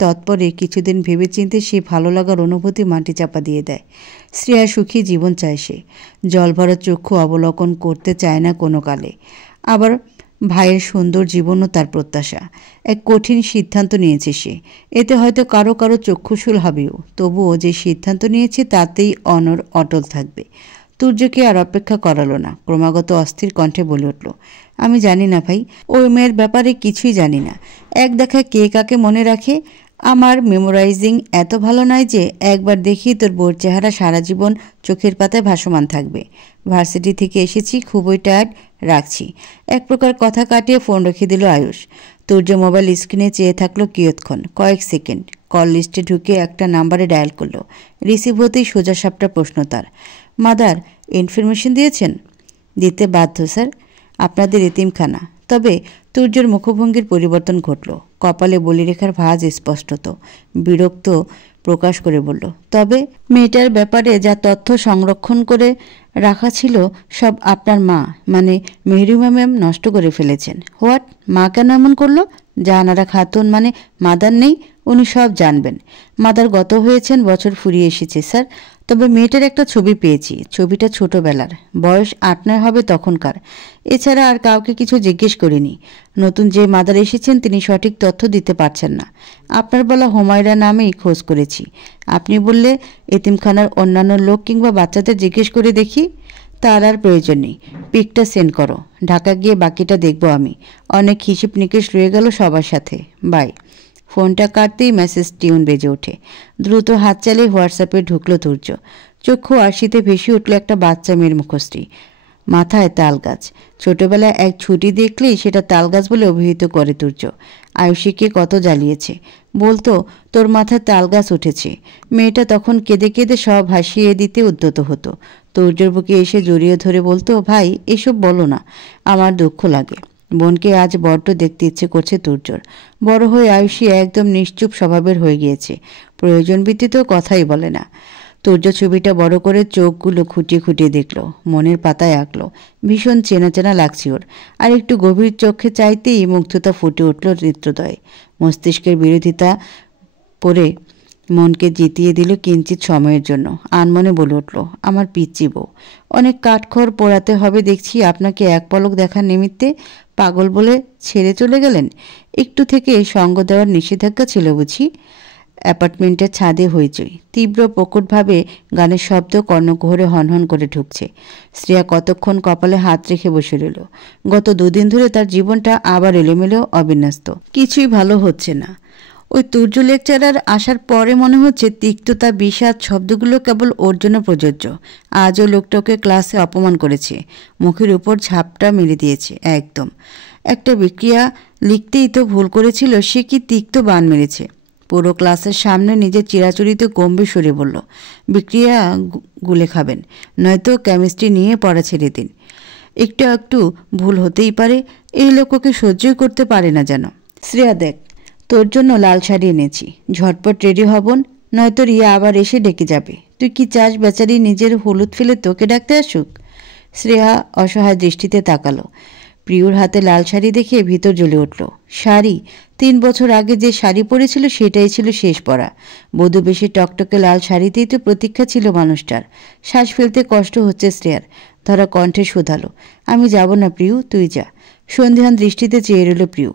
তৎপরে কিছুদিন ভেবেচিন্তে সে ভালো লাগার অনুভূতি মাটি চাপা দিয়ে দেয়। শ্রেয়া সুখী জীবন চায় সে। জলভরা চক্ষু অবলোকন করতে চায় না কোনো কালে। আবার ভাইয়ের সুন্দর জীবনও তার প্রত্যাশা। এক কঠিন সিদ্ধান্ত নিয়েছে সে। এতে হয়তো কারো কারো চক্ষুশূল হবেও, তবুও যে সিদ্ধান্ত নিয়েছে তাতেই অনড় অটল থাকবে। তুর্যকে আর অপেক্ষা করালো না, ক্রমাগত অস্থির কণ্ঠে বলে উঠল, আমি জানি না ভাই, ওই মেয়ের ব্যাপারে কিছুই জানি না। এক দেখা কে কাকে মনে রাখে। আমার মেমোরাইজিং এত ভালো নয় যে একবার দেখি তোর বোর চেহারা সারা জীবন চোখের পাতায় ভাসমান থাকবে। ভার্সিটি থেকে এসেছি, খুবই টায়ার্ড, রাখছি। এক প্রকার কথা কাটিয়ে ফোন রেখে দিল আয়ুষ। তুর্য মোবাইল স্ক্রিনে চেয়ে থাকলো কিয়ৎক্ষণ, কয়েক সেকেন্ড। কল লিস্টে ঢুকে একটা নাম্বারে ডায়াল করলো। রিসিভ হতেই সোজা সাপটা প্রশ্ন তার, মাদার ইনফরমেশন দিয়েছেন? দিতে বাধ্য স্যার, আপনাদের এতিমখানা। তবে তুর্যর মুখভঙ্গির পরিবর্তন ঘটল। কপালে বলিরেখার ভাঁজ স্পষ্টত। বিরক্ত প্রকাশ করে বলল, তবে মেয়েটার ব্যাপারে যা তথ্য সংরক্ষণ করে রাখা ছিল সব আপনার মা মানে মেহরিমা ম্যাম নষ্ট করে ফেলেছেন। হোয়াট? মা কেন এমন করলো? জাহানারা খাতুন মানে মাদার নেই, উনি সব জানবেন। মাদার গত হয়েছেন, বছর ফুরিয়ে এসেছে স্যার। তবে মেয়েটার একটা ছবি পেয়েছি। ছবিটা ছোটবেলার, বয়স 8-9 হবে তখনকার। এছাড়া আর কাউকে কিছু জিজ্ঞেস করিনি। নতুন যে মাদার এসেছেন তিনি সঠিক তথ্য দিতে পারছেন না। আপনার বলা হুমায়রা নামেই খোঁজ করেছি। আপনি বললে এতিমখানার অন্যান্য লোক কিংবা বাচ্চাদের জিজ্ঞেস করে দেখি। তার আর প্রয়োজন নেই। পিকটা সেন্ড করো। ঢাকা গিয়ে বাকিটা দেখব আমি। অনেক হিসেব নিকেশ রয়ে গেল সবার সাথে। বাই। ফোনটা কাটতেই মেসেজ টিউন বেজে ওঠে। দ্রুত হাত চালিয়ে হোয়াটসঅ্যাপে ঢুকলো তুর্য। চক্ষু আরশিতে ভেসে উঠল একটা বাচ্চা মেয়ের মুখশ্রী। মাথায় তাল গাছ। ছোটবেলায় এক ছুটি দেখলেই সেটা তাল গাছ বলে অভিহিত করে তুর্য। আয়ুষীকে কত জ্বালিয়েছে। বলতো তোর মাথায় তাল গাছ উঠেছে। মেয়েটা তখন কেঁদে কেঁদে সব ভাসিয়ে দিতে উদ্যত হতো। তুর্যর বুকে এসে জড়িয়ে ধরে বলতো, ভাই এসব বলো না, আমার দুঃখ লাগে। বোনকে আজ বড্ড দেখতে ইচ্ছে করছে তুর্যর। বড় হয়ে আয়ুষী একদম নিশ্চুপ স্বভাবের হয়ে গিয়েছে। প্রয়োজন ব্যতীত কথাই বলে না। তুর্য ছবিটা বড় করে চোখগুলো খুঁটিয়ে খুঁটিয়ে দেখল, মনের পাতায় আঁকলো। ভীষণ চেনা চেনা লাগছে ওর। আর একটু গভীর চোখে চাইতেই মুগ্ধতা ফুটে উঠল হৃদয়ে। মস্তিষ্কের বিরোধিতা পড়ে মনকে জিতিয়ে দিল কিঞ্চিত সময়ের জন্য। আনমনে বলে উঠল, আমার পিচ্চি বউ, অনেক কাঠখড় পোড়াতে হবে দেখছি আপনাকে এক পলক দেখার নিমিত্তে। পাগল বলে ছেড়ে চলে গেলেন? একটু থেকে সঙ্গ দেওয়ার নিষেধাজ্ঞা ছিল বুঝি? অ্যাপার্টমেন্টের ছাদে হইচই। তীব্র প্রকটভাবে গানের শব্দ কর্ণকুহরে হনহন করে ঢুকছে। শ্রেয়া কতক্ষণ কপালে হাত রেখে বসে রইল। গত 2 দিন ধরে তার জীবনটা আবার এলোমেলো, অবিন্যস্ত। কিছুই ভালো হচ্ছে না। ওই তুর্য লেকচারার আসার পরে মনে হচ্ছে তিক্ততা, বিষাদ শব্দগুলো কেবল ওর জন্য প্রযোজ্য। আজও লোকটাকে ক্লাসে অপমান করেছে, মুখের উপর ঝাপটা মেরে দিয়েছে। একদম একটা বিক্রিয়া লিখতেই তো ভুল করেছিল, সে কি তিক্ত বান মেরেছে। পুরো ক্লাসের সামনে নিজের চিরাচরিত গম্ভীর সুরে বলল, বিক্রিয়া গুলে খাবেন, নয়তো কেমিস্ট্রি নিয়ে পড়া ছেড়ে দিন। একটু একটু ভুল হতেই পারে, এই লোককে সহ্যই করতে পারে না যেন। শ্রেয়া দেখ, তোর জন্য লাল শাড়ি এনেছি, ঝটপট রেডি হবন, নয়তো রিয়া আবার এসে ডেকে যাবে। তুই কি চাস বেচারি নিজের হলুদ ফেলে তোকে ডাকতে আসুক? শ্রেয়া অসহায় দৃষ্টিতে তাকালো। প্রিয়র হাতে লাল শাড়ি দেখে ভিতর জ্বলে উঠল। শাড়ি? 3 বছর আগে যে শাড়ি পরেছিল সেটাই ছিল শেষ পরা। বধূ বেশি টকটকে লাল শাড়িতেই তো প্রতীক্ষা ছিল মানুষটার। শ্বাস ফেলতে কষ্ট হচ্ছে শ্রেয়ার। ধরা কণ্ঠে শোধালো, আমি যাব না প্রিয়, তুই যা। সন্ধিহান দৃষ্টিতে চেয়ে রইল প্রিয়।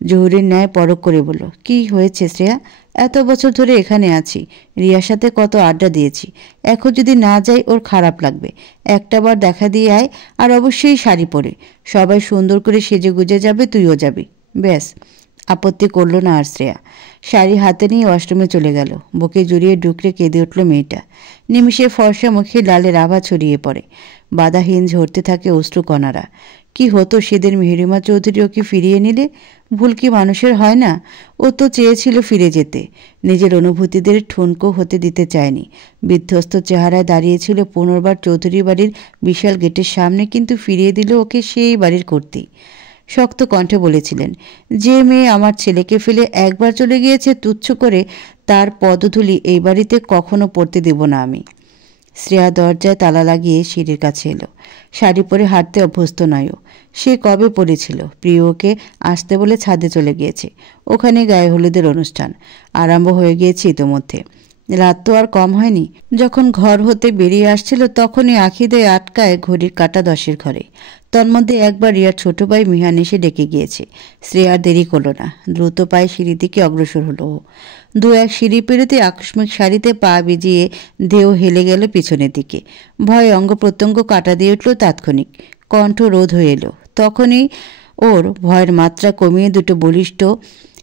জহুরের ন্যায় পরখ করে বলল, কি হয়েছে শ্রেয়া? এত বছর ধরে এখানে আছি, রিয়ার সাথে কত আড্ডা দিয়েছি। এখন যদি না যাই ওর খারাপ লাগবে। একটাবার দেখা দিয়ে আয়, আর অবশ্যই শাড়ি পরে। সবাই সুন্দর করে সেজে গুজে যাবে, তুইও যাবি। ব্যাস, আপত্তি করল না আর শ্রেয়া। শাড়ি হাতে নিয়ে ওয়াশরুমে চলে গেল। বুকে জড়িয়ে ডুকরে কেঁদে উঠল মেয়েটা। নিমিষে ফর্সা মুখে লালের আভা ছড়িয়ে পড়ে। বাধাহীন ঝরতে থাকে অশ্রুকণারা। কি হতো সেদিন মেহরিমা চৌধুরী ওকে ফিরিয়ে নিলে? ভুল কি মানুষের হয় না? ও তো চেয়েছিল ফিরে যেতে, নিজের অনুভূতিদের ঠুনকো হতে দিতে চায়নি। বিধ্বস্ত চেহারায় দাঁড়িয়েছিল পুনর্বার চৌধুরী বাড়ির বিশাল গেটের সামনে, কিন্তু ফিরিয়ে দিল ওকে সেই বাড়ির করতেই। শক্ত কণ্ঠে বলেছিলেন, যে মেয়ে আমার ছেলেকে ফেলে একবার চলে গিয়েছে তুচ্ছ করে, তার পদধূলি এই বাড়িতে কখনো পড়তে দেব না আমি। শ্রেয়া দরজায় তালা লাগিয়ে সিঁড়ির কাছে এলো। শাড়ি পরে হাঁটতে অভ্যস্ত নয়। সে কবে পড়েছিল, প্রিয়কে আসতে বলে ছাদে চলে গিয়েছে। ওখানে গায়ে হলুদের অনুষ্ঠান আরম্ভ হয়ে গিয়েছে ইতোমধ্যে। রাত তো আর কম হয়নি। যখন ঘর হতে বেরিয়ে আসছিল তখনই আঁখিদে আটকায় ঘড়ির কাঁটা 10-এর ঘরে। তন্মধ্যে একবার রিয়ার ছোট ভাই মিহান এসে ডেকে গিয়েছে। শ্রেয়ার দেরি করলো না, দ্রুত পায়ে সিঁড়ি দিকে অগ্রসর হলো। 2-1 সিঁড়ি পেরোতে আকস্মিক শাড়িতে পা ভিজিয়ে দেহ হেলে গেল পিছনের দিকে। ভয়ে অঙ্গ প্রত্যঙ্গ কাটা দিয়ে উঠল তাৎক্ষণিক। কণ্ঠ রোধ হয়ে এলো। তখনই ওর ভয়ের মাত্রা কমিয়ে দুটো বলিষ্ঠ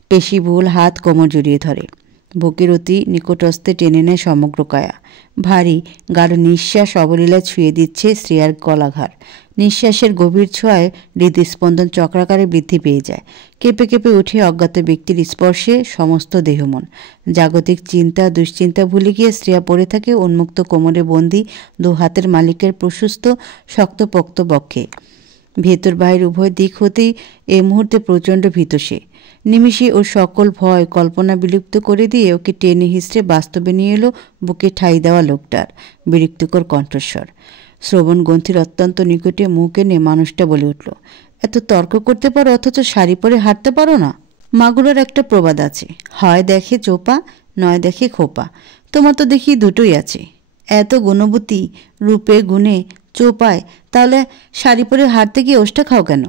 পেশিবহুল হাত কোমর জড়িয়ে ধরে। বুকের অতি নিকটস্থে টেনে নেয় সমগ্র কায়া। ভারী গাঢ় নিঃশ্বাস অবলীলায় ছুঁয়ে দিচ্ছে শ্রেয়ার গলাঘাড়। নিঃশ্বাসের গভীর ছোঁয়ায় হৃদস্পন্দন চক্রাকারে বৃদ্ধি পেয়ে যায়। কেঁপে কেঁপে উঠে অজ্ঞাত ব্যক্তির স্পর্শে সমস্ত দেহমন। জাগতিক চিন্তা দুশ্চিন্তা ভুলে গিয়ে শ্রেয়া পড়ে থাকে উন্মুক্ত কোমরে বন্দি 2 হাতের মালিকের প্রশস্ত শক্তপোক্ত বক্ষে। ভেতর বাহির উভয় দিক হতেই এই মুহূর্তে প্রচণ্ড ভীত সে। নিমিষে ওর সকল ভয় কল্পনা বিলুপ্ত করে দিয়ে ওকে টেনে হিসড়ে বাস্তবে নিয়ে এলো বুকে ঠাই দেওয়া লোকটার বিরক্তিকর কণ্ঠস্বর। শ্রবণ গ্রন্থির অত্যন্ত নিকটে মুখ এনে মানুষটা বলে উঠল, এত তর্ক করতে পারো অথচ শাড়ি পরে হাঁটতে পারো না? মাগুরার একটা প্রবাদ আছে, হয় দেখে চোপা নয় দেখে খোপা। তোমার তো দেখি দুটোই আছে। এত গুণবতী, রূপে গুণে চোপায়, তাহলে শাড়ি পরে হাঁটতে গিয়ে ওষ্টা খাও কেন?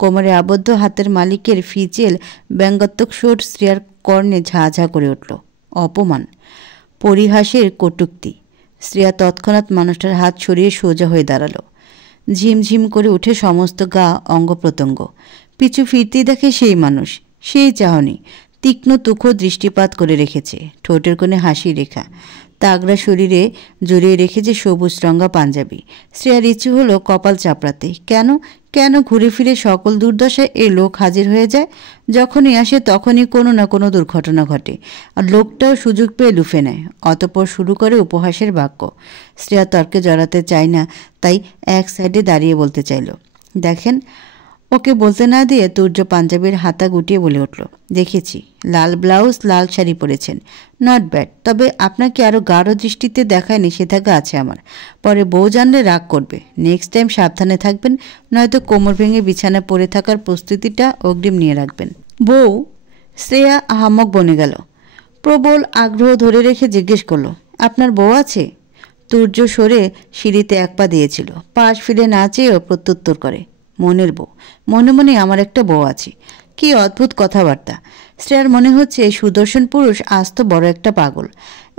কোমরে আবদ্ধ হাতের মালিকের ফিচেল ব্যঙ্গাত্মক সুর শ্রেয়ার কর্ণে ঝাঁ ঝাঁ করে উঠল। অপমান, পরিহাসের কটূক্তি। শ্রেয়া তৎক্ষণাৎ মানুষটার হাত সরিয়ে সোজা হয়ে দাঁড়ালো। ঝিমঝিম করে উঠে সমস্ত গা অঙ্গ প্রত্যঙ্গ। পিছু ফিরতেই দেখে সেই মানুষ, সেই চাহনি তীক্ষ্ণ তুখো দৃষ্টিপাত করে রেখেছে। ঠোঁটের কোণে হাসি রেখা, তাগড়া শরীরে জড়িয়ে রেখেছে সবুজ রঙা পাঞ্জাবি। শ্রেয়ার ইচ্ছে হলো কপাল চাপড়াতে। কেন কেন ঘুরে ফিরে সকল দুর্দশায় এই লোক হাজির হয়ে যায়? যখনই আসে তখনই কোনো না কোনো দুর্ঘটনা ঘটে, আর লোকটাও সুযোগ পেয়ে লুফে নেয়। অতঃপর শুরু করে উপহাসের বাক্য। শ্রেয়া তর্কে জড়াতে চায় না, তাই এক সাইডে দাঁড়িয়ে বলতে চাইল। দেখেন, ওকে বলতে না দিয়ে তুর্য পাঞ্জাবির হাতা গুটিয়ে বলে উঠল, দেখেছি লাল ব্লাউজ লাল শাড়ি পরেছেন, নট ব্যাড, তবে আপনাকে আরও গাঢ় দৃষ্টিতে দেখায় নিষেধাজ্ঞা আছে আমার। পরে বউ জানলে রাগ করবে। নেক্সট টাইম সাবধানে থাকবেন, নয়তো কোমর ভেঙে বিছানায় পড়ে থাকার প্রস্তুতিটা অগ্রিম নিয়ে রাখবেন। বউ? শ্রেয়া আহাম্মক বনে গেল। প্রবল আগ্রহ ধরে রেখে জিজ্ঞেস করলো, আপনার বউ আছে? তুর্য সরে সিঁড়িতে 1 পা দিয়েছিল। পাশ ফিরে না চেয়েও প্রত্যুত্তর করে, মনের বউ? মনে মনে আমার একটা বউ আছে। কি অদ্ভুত কথাবার্তা! শ্রেয়ার মনে হচ্ছে এই সুদর্শন পুরুষ আস্ত বড় একটা পাগল।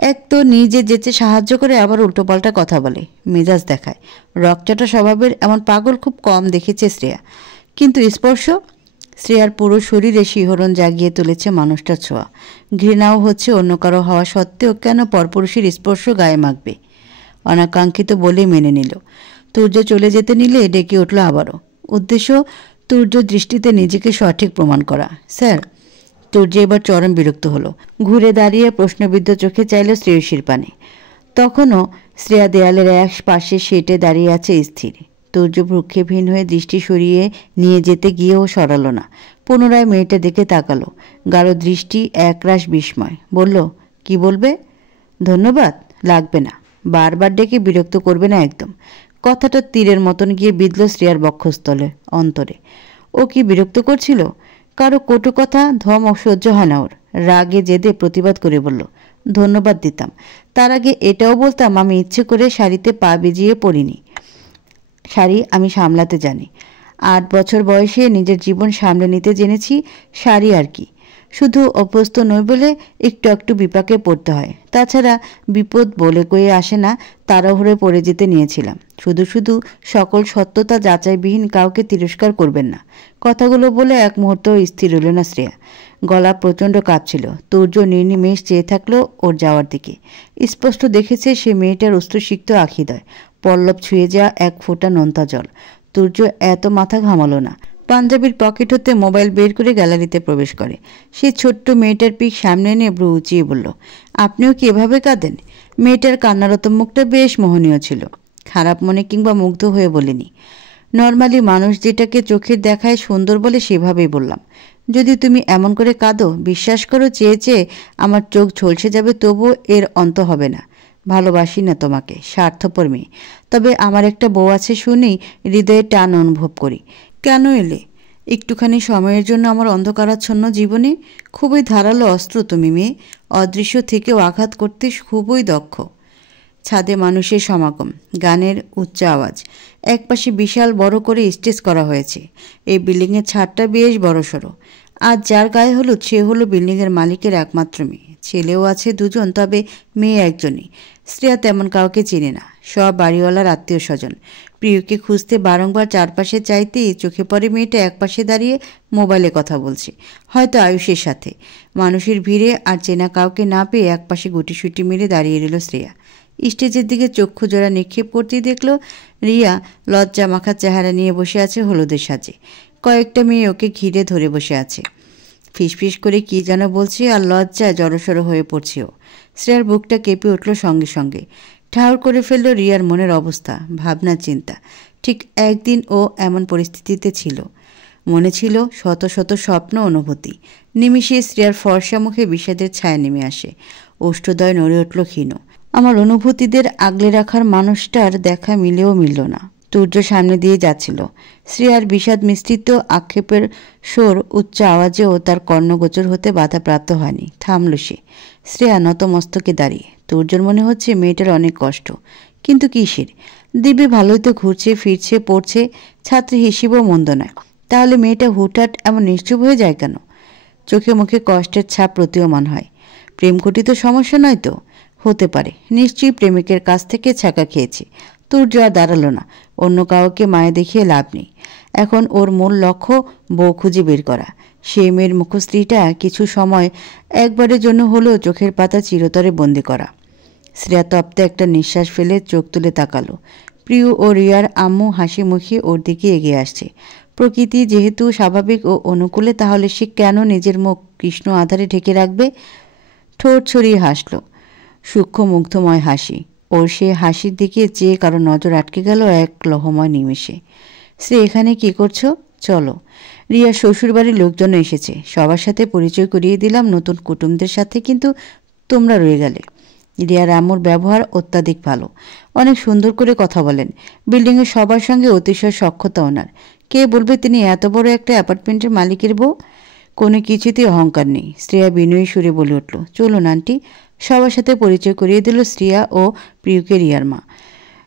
এক তো নিজে যেচে সাহায্য করে, আবার উল্টোপাল্টা কথা বলে, মেজাজ দেখায়। রকচাটা স্বভাবের এমন পাগল খুব কম দেখেছে শ্রেয়া। কিন্তু স্পর্শ? শ্রেয়ার পুরো শরীরে শিহরণ জাগিয়ে তুলেছে মানুষটার ছোঁয়া। ঘৃণাও হচ্ছে অন্য কারো হওয়া সত্ত্বেও কেন পরপুরুষের স্পর্শ গায়ে মাখবে। অনাকাঙ্ক্ষিত বলে মেনে নিল। তুর্য চলে যেতে নিলে ডেকে উঠল আবারও। উদ্দেশ্য তুর্য দৃষ্টিতে নিজেকে সঠিক প্রমাণ করা। স্যার? তুর্য এবার চরম বিরক্ত হলো। ঘুরে দাঁড়িয়ে প্রশ্নবিদ্ধ চোখে চাইল শ্রেয়সীর পানে। তখনও শ্রেয়া দেয়ালের এক পাশে সেটে দাঁড়িয়ে আছে স্থির। তুর্য ভ্রুক্ষেপহীন হয়ে দৃষ্টি সরিয়ে নিয়ে যেতে গিয়েও সরালো না। পুনরায় মেয়েটা দেখে তাকালো। গাঢ় দৃষ্টি, একরাশ বিস্ময়। বলল, কি বলবে? ধন্যবাদ লাগবে না। বারবার ডেকে বিরক্ত করবে না একদম। কথাটা তীরের মতন গিয়ে বিঁধল শ্রেয়ার বক্ষস্থলে, অন্তরে। ও কি বিরক্ত করছিল? কারো কটু কথা ধম সহ্য হয় না ওর। রাগে জেদে প্রতিবাদ করে বলল, ধন্যবাদ দিতাম। তার আগে এটাও বলতাম আমি ইচ্ছে করে শাড়িতে পা ভিজিয়ে পড়িনি। শাড়ি আমি সামলাতে জানি। 8 বছর বয়সে নিজের জীবন সামলে নিতে জেনেছি। শাড়ি আর কি। শুধু অভ্যস্ত নই বলে একটু একটু বিপাকে পড়তে হয়। তাছাড়া বিপদ বলে কয়ে আসে না, তাড়াহুড়ো পড়ে যেতে নিয়েছিলাম। শুধু শুধু সকল সত্যতা যাচাইবিহীন কাউকে তিরস্কার করবেন না। কথাগুলো বলে এক মুহূর্ত স্থির হল না শ্রেয়া। গলা প্রচণ্ড কাঁপছিল। তুর্য নির্নিমেষ চেয়ে থাকলো ওর যাওয়ার দিকে। স্পষ্ট দেখেছে সে মেয়েটার অশ্রুসিক্ত আখিদয়, পল্লব ছুঁয়ে যাওয়া এক ফোঁটা নোনতা জল। তুর্য এত মাথা ঘামালো না। পাঞ্জাবির পকেট হতে মোবাইল বের করে গ্যালারিতে প্রবেশ করে। সে ছোট্ট মেয়েটার পিক সামনে এনে ভ্রু উঁচিয়ে বলল, আপনিও কি এভাবে কাঁদেন? মেয়েটার কান্নারত মুখটা বেশ মোহনীয় ছিল। খারাপ মনে কিংবা মুগ্ধ হয়ে বলিনি। নর্মালি মানুষ যেটাকে চোখের দেখায় সুন্দর বলে সেভাবেই বললাম। যদি তুমি এমন করে কাঁদো, বিশ্বাস করো চেয়ে চেয়ে আমার চোখ ঝলসে যাবে, তবুও এর অন্ত হবে না। ভালোবাসি না তোমাকে, স্বার্থপর মেয়ে। তবে আমার একটা বউ আছে শুনেই হৃদয়ে টান অনুভব করি। কেন এলে একটুখানি সময়ের জন্য আমার অন্ধকারাচ্ছন্ন জীবনে? খুবই ধারালো অস্ত্র তুমি মেয়ে, অদৃশ্য থেকেও আঘাত করতে খুবই দক্ষ। ছাদে মানুষের সমাগম, গানের উচ্চ আওয়াজ। একপাশে বিশাল বড় করে স্টেজ করা হয়েছে। এই বিল্ডিংয়ের ছাদটা বেশ বড়সড়। আজ যার গায়ে হলুদ সে হলো বিল্ডিংয়ের মালিকের একমাত্র মেয়ে। ছেলেও আছে দুজন, তবে মেয়ে একজনই। শ্রেয়া তেমন কাউকে চেনে না, সব বাড়িওয়ালার আত্মীয় স্বজন। প্রিয়কে খুঁজতে বারংবার চারপাশে চাইতেই চোখে পড়ে মেয়েটা একপাশে দাঁড়িয়ে মোবাইলে কথা বলছে, হয়তো আয়ুষের সাথে। মানুষের ভিড়ে আর চেনা কাউকে না পেয়ে একপাশে গুটিসুটি মেরে দাঁড়িয়ে রইল শ্রেয়া। স্টেজের দিকে চক্ষু জোড়া নিক্ষেপ করতেই দেখল রিয়া লজ্জা মাখা চেহারা নিয়ে বসে আছে হলুদের সাজে। কয়েকটা মেয়ে ওকে ঘিরে ধরে বসে আছে। ফিসফিস করে কি যেন বলছে আর লজ্জায় জড়সড় হয়ে পড়ছে ও। শ্রেয়ার বুকটা কেঁপে উঠল সঙ্গে সঙ্গে। ঠাউর করে ফেলল রিয়ার মনের অবস্থা, ভাবনা চিন্তা। ঠিক একদিন ও এমন পরিস্থিতিতে ছিল। মনে ছিল শত শত স্বপ্ন অনুভূতি। নিমিষে শ্রেয়ার ফর্সা মুখে বিষাদের ছায়া নেমে আসে। ওষ্ঠদয় নড়ে উঠল ক্ষীণ। আমার অনুভূতিদের আগলে রাখার মানুষটার দেখা মিলেও মিলল না। তুর্য সামনে দিয়ে যাচ্ছিল। শ্রেয়ার বিষাদ মিশ্রিত আক্ষেপের সুর উচ্চ আওয়াজেও তার কর্ণগোচর হতে বাধাপ্রাপ্ত হয়নি। থামল সে। শ্রেয়া নত মস্তকে দাঁড়িয়ে। তুর্যর মনে হচ্ছে মেয়েটার অনেক কষ্ট, কিন্তু কিসের? দিব্যি ভালোই তো ঘুরছে ফিরছে পড়ছে, ছাত্রী হিসেবেও মন্দ নয়। তাহলে মেয়েটা হুটহাট এমন নিশ্চুপ হয়ে যায় কেন? চোখে মুখে কষ্টের ছাপ প্রতীয়মান হয়। প্রেম ঘটিত সমস্যা নয় তো? হতে পারে, নিশ্চয়ই প্রেমিকের কাছ থেকে ছ্যাঁকা খেয়েছে। তুর্য আর দাঁড়ালো না। অন্য কাউকে মায়ে দেখিয়ে লাভ নেই। এখন ওর মূল লক্ষ্য বউ খুঁজে বের করা। সে মেয়ের মুখশ্রীটা কিছু সময় একবারের জন্য হলেও চোখের পাতা চিরতরে বন্দি করা। শ্রেয়া তপ্তে একটা নিঃশ্বাস ফেলে চোখ তুলে তাকালো। প্রিয় ও রিয়ার আম্মু হাসি মুখে ওর দিকে এগিয়ে আসছে। প্রকৃতি যেহেতু স্বাভাবিক ও অনুকূলে, তাহলে সে কেন নিজের মুখ কৃষ্ণ আধারে ঢেকে রাখবে? ঠোঁট ছড়িয়ে হাসল, সূক্ষ্ম মুগ্ধময় হাসি। ওর সে হাসির দিকে চেয়ে কারো নজর আটকে গেল এক লহময় নিমেষে। শ্রী, এখানে কি করছো? চলো। রিয়া শ্বশুরবাড়ির লোকজন এসেছে, সবার সাথে পরিচয় করিয়ে দিলাম, নতুন কুটুমদের সাথে, কিন্তু তোমরা রয়ে গেলে। রিয়ার আম্মুর ব্যবহার অত্যাধিক ভালো, অনেক সুন্দর করে কথা বলেন। বিল্ডিংয়ের সবার সঙ্গে অতিশয় সখ্যতা ওনার। কে বলবে তিনি এত বড় একটা অ্যাপার্টমেন্টের মালিকের বউ? কোনো কিছুতেই অহংকার নেই। শ্রেয়া বিনয়ী সুরে বলে উঠল, চলুন আন্টি। সবার সাথে পরিচয় করিয়ে দিল শ্রেয়া ও প্রিয়কে রিয়ার মা।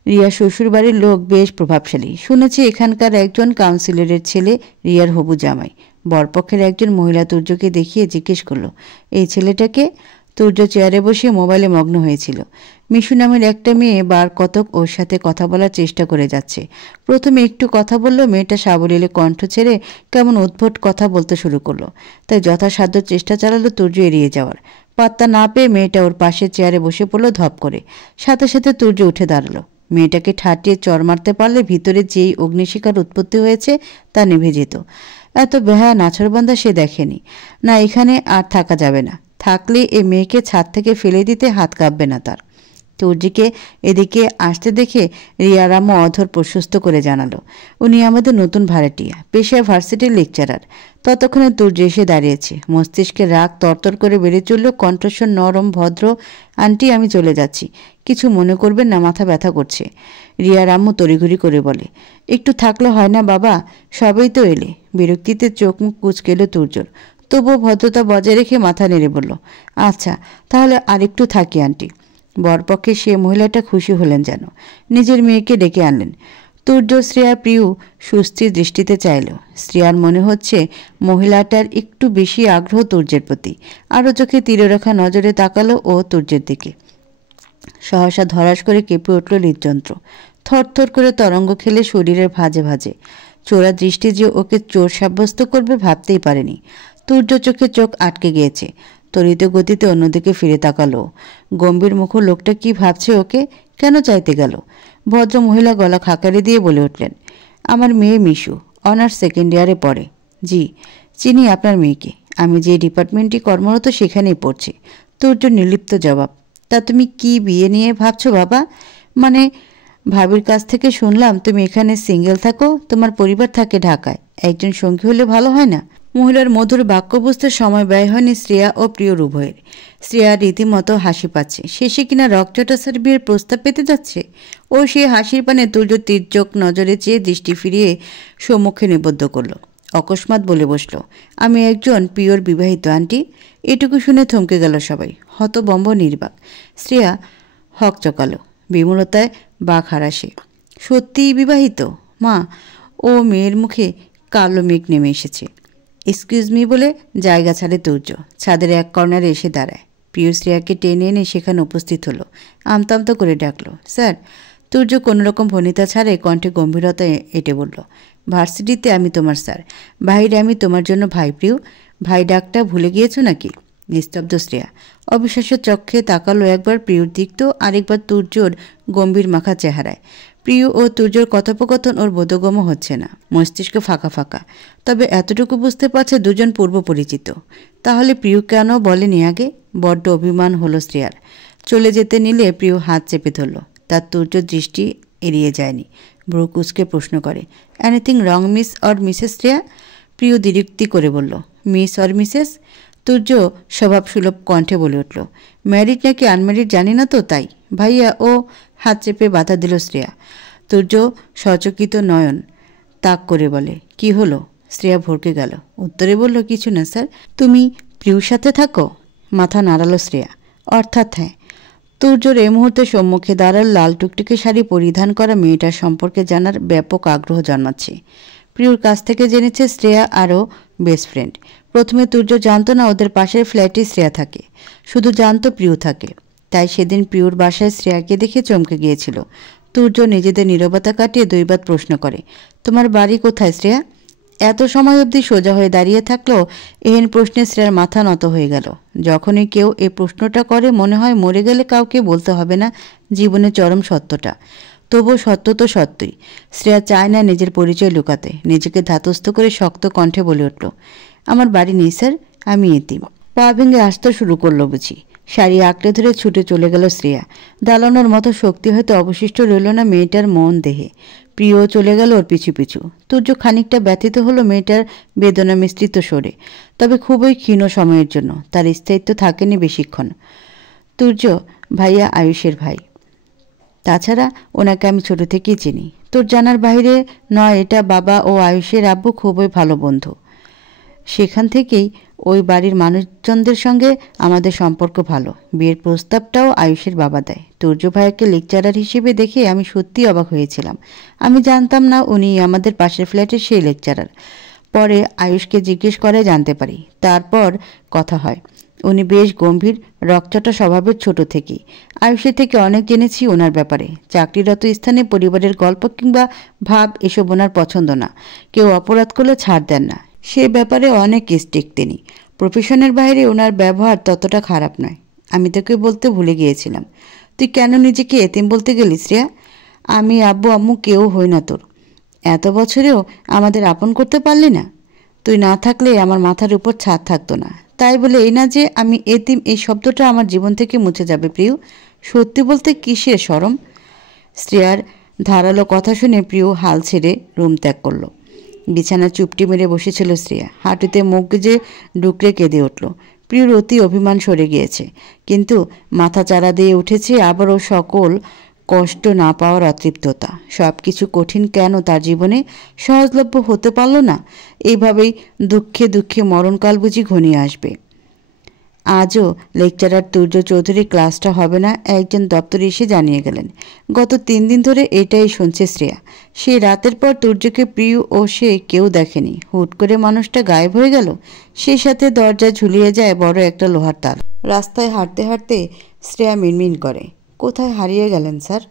রিয়া শ্বশুরবাড়ির লোক বেশ প্রভাবশালী। শুনেছি এখানকার একজন কাউন্সিলরের ছেলে রিয়ার হবু জামাই। বরপক্ষের একজন মহিলা তুর্যকে দেখিয়ে জিজ্ঞেস করলো, এই ছেলেটাকে? তুর্য চেয়ারে বসে মোবাইলে মগ্ন হয়েছিল। মিশু নামের একটা মেয়ে বার কতক ওর সাথে কথা বলার চেষ্টা করে যাচ্ছে। প্রথমে একটু কথা বলল, মেয়েটা সাবলীলে কণ্ঠ ছেড়ে কেমন উদ্ভট কথা বলতে শুরু করলো। তাই যথাসাধ্য চেষ্টা চালালো তুর্য এড়িয়ে যাওয়ার। পাত্তা না পেয়ে মেয়েটা ওর পাশের চেয়ারে বসে পড়লো ধপ করে। সাথে সাথে তুর্য উঠে দাঁড়ালো। মেয়েটাকে ঠাটিয়ে চড় মারতে পারলে ভিতরে যেই অগ্নিশিখার উৎপত্তি হয়েছে তা নিভে যেত। এত বেহায়া নাছরবান্দা সে দেখেনি। না, এখানে আর থাকা যাবে না। থাকলে এ মেয়েকে ছাদ থেকে ফেলে দিতে হাত কাঁপবে না তার। তুর্যিকে এদিকে আসতে দেখে রিয়ার আম্মু অধর প্রশস্ত করে জানালো, উনি আমাদের নতুন ভাড়াটিয়া, পেশায় ভার্সিটির লেকচারার। ততক্ষণে তুর্য এসে দাঁড়িয়েছে। মস্তিষ্কে রাগ তরতর করে বেড়ে চলল, কণ্ঠস্বর নরম ভদ্র, আন্টি আমি চলে যাচ্ছি, কিছু মনে করবেন না, মাথা ব্যথা করছে। রিয়ার আম্মু তড়িঘড়ি করে বলে, একটু থাকলে হয় না বাবা, সবেই তো এলে। বিরক্তিতে চোখ মুখ কুঁচকে এলো তুর্যর। তবুও ভদ্রতা বজায় রেখে মাথা নেড়ে বলল, আচ্ছা তাহলে আরেকটু থাকি আন্টি। বরপক্ষে সে মহিলাটা খুশি হলেন যেন, নিজের মেয়েকে ডেকে আনলেন। তুর্য শ্রেয়া প্রিয় সুস্থির দৃষ্টিতে চাইল। শ্রেয়ার মনে হচ্ছে মহিলাটার একটু বেশি আগ্রহ তুর্যের প্রতি। আরও চোখে তীররেখা নজরে তাকালো ও তুর্যের দিকে। সহসা ধরাস করে কেঁপে উঠল হৃদযন্ত্র। থরথর করে তরঙ্গ খেলে শরীরের ভাজে ভাজে। চোরা দৃষ্টি যে ওকে চোর সাব্যস্ত করবে ভাবতেই পারেনি। তুর্য চোখে চোখ আটকে গিয়েছে। ত্বরিত গতিতে অন্যদিকে ফিরে তাকালো। গম্ভীর মুখ লোকটা কি ভাবছে ওকে, কেন চাইতে গেল? ভদ্র মহিলা গলা খাকারি দিয়ে বলে উঠলেন, আমার মেয়ে মিশু, অনার্স সেকেন্ড ইয়ারে পড়ে। জি, চিনি আপনার মেয়েকে। আমি যে ডিপার্টমেন্টে কর্মরত সেখানেই পড়ছি। তুর্য নির্লিপ্ত জবাব। তা তুমি কি বিয়ে নিয়ে ভাবছো বাবা? মানে ভাবির কাছ থেকে শুনলাম তুমি এখানে সিঙ্গেল থাকো, তোমার পরিবার থাকে ঢাকায়। একজন সঙ্গী হলে ভালো হয় না? মহিলার মধুর বাক্য বুঝতে সময় ব্যয় হয়নি শ্রেয়া ও প্রিয়র উভয়ের। শ্রেয়া রীতিমতো হাসি পাচ্ছে। শেষে কিনা রকচটাসের বিয়ের প্রস্তাব পেতে যাচ্ছে। ও সেই হাসির পানে তুর্য তীর্যক নজরে চেয়ে দৃষ্টি ফিরিয়ে সম্মুখে নিবদ্ধ করল। অকস্মাৎ বলে বসল, আমি একজন পিওর বিবাহিত আন্টি। এটুকু শুনে থমকে গেল সবাই। হতবম্ব নির্বাক। শ্রেয়া হক চকালো। বিমূলতায় বাঘ হারাসে। সত্যিই বিবাহিত? মা! ও মেয়ের মুখে কালো মেঘ নেমে এসেছে। এক্সকিউজ মি বলে জায়গা ছাড়ে তুর্য। ছাদের এক কর্নারে এসে দাঁড়ায়। প্রিয় শ্রেয়াকে টেনে এনে সেখানে উপস্থিত হলো। আমতামতো করে ডাকলো, স্যার। তুর্য কোনোরকম ভনিতা ছাড়ে কণ্ঠে গম্ভীরতা এঁটে বলল, ভার্সিটিতে আমি তোমার স্যার, ভাইরে আমি তোমার জন্য ভাই। প্রিয় ভাই ডাকটা ভুলে গিয়েছো নাকি? নিস্তব্ধ শ্রেয়া অবিশ্বাস্য চক্ষে তাকালো একবার প্রিয়র দিক তো আরেকবার তুর্যর গম্ভীর মাখা চেহারায়। প্রিয় ও তুর্যর কথোপকথন ওর বোধগম্য হচ্ছে না। মস্তিষ্ক ফাঁকা ফাঁকা। তবে এতটুকু বুঝতে পারছে দুজন পূর্ব পরিচিত। তাহলে প্রিয় কেন বলেনি আগে? বড্ড অভিমান হলো শ্রেয়ার। চলে যেতে নিলে প্রিয় হাত চেপে ধরল। তার তুর্য দৃষ্টি এড়িয়ে যায়নি। ভ্রু কুঁচকে প্রশ্ন করে, anything wrong miss or Mrs Shreya? প্রিয় দ্বিরুক্তি করে বলল, মিস অর মিসেস? তুর্য স্বভাবসুলভ কণ্ঠে বলে উঠল, ম্যারিড নাকি আনম্যারিড জানি না তো, তাই। ভাইয়া ও। হাত চেপে বাধা দিল শ্রেয়া। তুর্য সচকিত নয়ন তাক করে বলে, কি হলো? শ্রেয়া ভরকে গেল। উত্তরে বলল, কিছু না স্যার। তুমি প্রিয়র সাথে থাকো? মাথা নাড়ালো শ্রেয়া। অর্থাৎ হ্যাঁ। তুর্যর এই মুহূর্তে সম্মুখে দাঁড়াল লাল টুকটুকে শাড়ি পরিধান করা মেয়েটার সম্পর্কে জানার ব্যাপক আগ্রহ জন্মাচ্ছে। প্রিয়র কাছ থেকে জেনেছে শ্রেয়া আরও বেস্ট ফ্রেন্ড। প্রথমে তুর্য জানতো না ওদের পাশের ফ্ল্যাটে শ্রেয়া থাকে, শুধু জানতো প্রিয় থাকে। তাই সেদিন প্রিয়র বাসায় শ্রেয়াকে দেখে চমকে গিয়েছিল। তুর্য নিজেদের নীরবতা কাটিয়ে দৈবাত প্রশ্ন করে, তোমার বাড়ি কোথায় শ্রেয়া? এত সময় অবধি সোজা হয়ে দাঁড়িয়ে থাকলেও এহেন প্রশ্নে শ্রেয়ার মাথা নত হয়ে গেল। যখনই কেউ এই প্রশ্নটা করে মনে হয় মরে গেলে কাউকে বলতে হবে না জীবনের চরম সত্যটা। তবুও সত্য তো সত্যই। শ্রেয়া চায় না নিজের পরিচয় লুকাতে। নিজেকে ধাতস্থ করে শক্ত কণ্ঠে বলে উঠল, আমার বাড়ি নেই স্যার, আমি এতিম। পা ভেঙে আসতে শুরু করলো বুঝি। শাড়ি আঁকড়ে ধরে ছুটে চলে গেল শ্রেয়া। দালানোর মতো শক্তি হয়তো অবশিষ্ট রইল না মেয়েটার মন দেহে। প্রিয় চলে গেল ওর পিছু পিছু। তুর্য খানিকটা ব্যথিত হলো মেয়েটার বেদনা মিশ্রিত স্বরে। তবে খুবই ক্ষীণ সময়ের জন্য। তার স্থায়িত্ব থাকেনি বেশিক্ষণ। তুর্য ভাইয়া আয়ুষের ভাই। তাছাড়া ওনাকে আমি ছোট থেকেই চিনি। তোর জানার বাইরে নয় এটা, বাবা ও আয়ুষের আব্বু খুবই ভালো বন্ধু। সেখান থেকেই ওই বাড়ির মানুষজনদের সঙ্গে আমাদের সম্পর্ক ভালো। বিয়ের প্রস্তাবটাও আয়ুষের বাবা দেয়। তুর্য ভাইয়াকে লেকচারার হিসেবে দেখে আমি সত্যি অবাক হয়েছিলাম। আমি জানতাম না উনি আমাদের পাশের ফ্ল্যাটের সেই লেকচারার। পরে আয়ুষকে জিজ্ঞেস করে জানতে পারি। তারপর কথা হয়। উনি বেশ গম্ভীর, রকচটা স্বভাবের ছোট থেকেই। আয়ুষের থেকে অনেক জেনেছি ওনার ব্যাপারে। চাকরিরত স্থানে পরিবারের গল্প কিংবা ভাব এসব ওনার পছন্দ না। কেউ অপরাধ করলে ছাড় দেন না, সে ব্যাপারে অনেক স্ট্রিক্ট তিনি। প্রফেশনের বাইরে ওনার ব্যবহার ততটা খারাপ নয়। আমি তোকে বলতে ভুলে গিয়েছিলাম, তুই কেন নিজেকে এতিম বলতে গেলি শ্রেয়া? আমি আব্বু আম্মু কেউ হই না তোর। এত বছরেও আমাদের আপন করতে পারলি না। তুই না থাকলে আমার মাথার উপর ছাদ থাকতো না। তাই বলে এই না যে আমি এতিম এই শব্দটা আমার জীবন থেকে মুছে যাবে। প্রিয়, সত্যি বলতে কিসের শরম? শ্রেয়ার ধারালো কথা শুনে প্রিয় হাল ছেড়ে রুম ত্যাগ করল। বিছানা চুপটি মেরে বসেছিল শ্রেয়া। হাঁটুতে মুখ গুজে ডুকরে কেঁদে উঠল। প্রিয়র অতি অভিমান সরে গিয়েছে, কিন্তু মাথা চারা দিয়ে উঠেছে আবারও সকল কষ্ট না পাওয়ার অতৃপ্ততা। সব কিছু কঠিন কেন তার জীবনে? সহজলভ্য হতে পারল না। এইভাবেই দুঃখে দুঃখে মরণকাল বুঝি ঘনিয়ে আসবে। আজও লেকচারার তুর্য চৌধুরী ক্লাসটা হবে না, একজন দপ্তরে এসে জানিয়ে গেলেন। গত 3 দিন ধরে এটাই শুনছে শ্রেয়া। সেই রাতের পর তুর্যকে প্রিয় ও সে কেউ দেখেনি। হুট করে মানুষটা গায়েব হয়ে গেল। সেই সাথে দরজা ঝুলিয়ে যায় বড় একটা লোহার তার। রাস্তায় হাঁটতে হাঁটতে শ্রেয়া মিনমিন করে, কোথায় হারিয়ে গেলেন স্যার?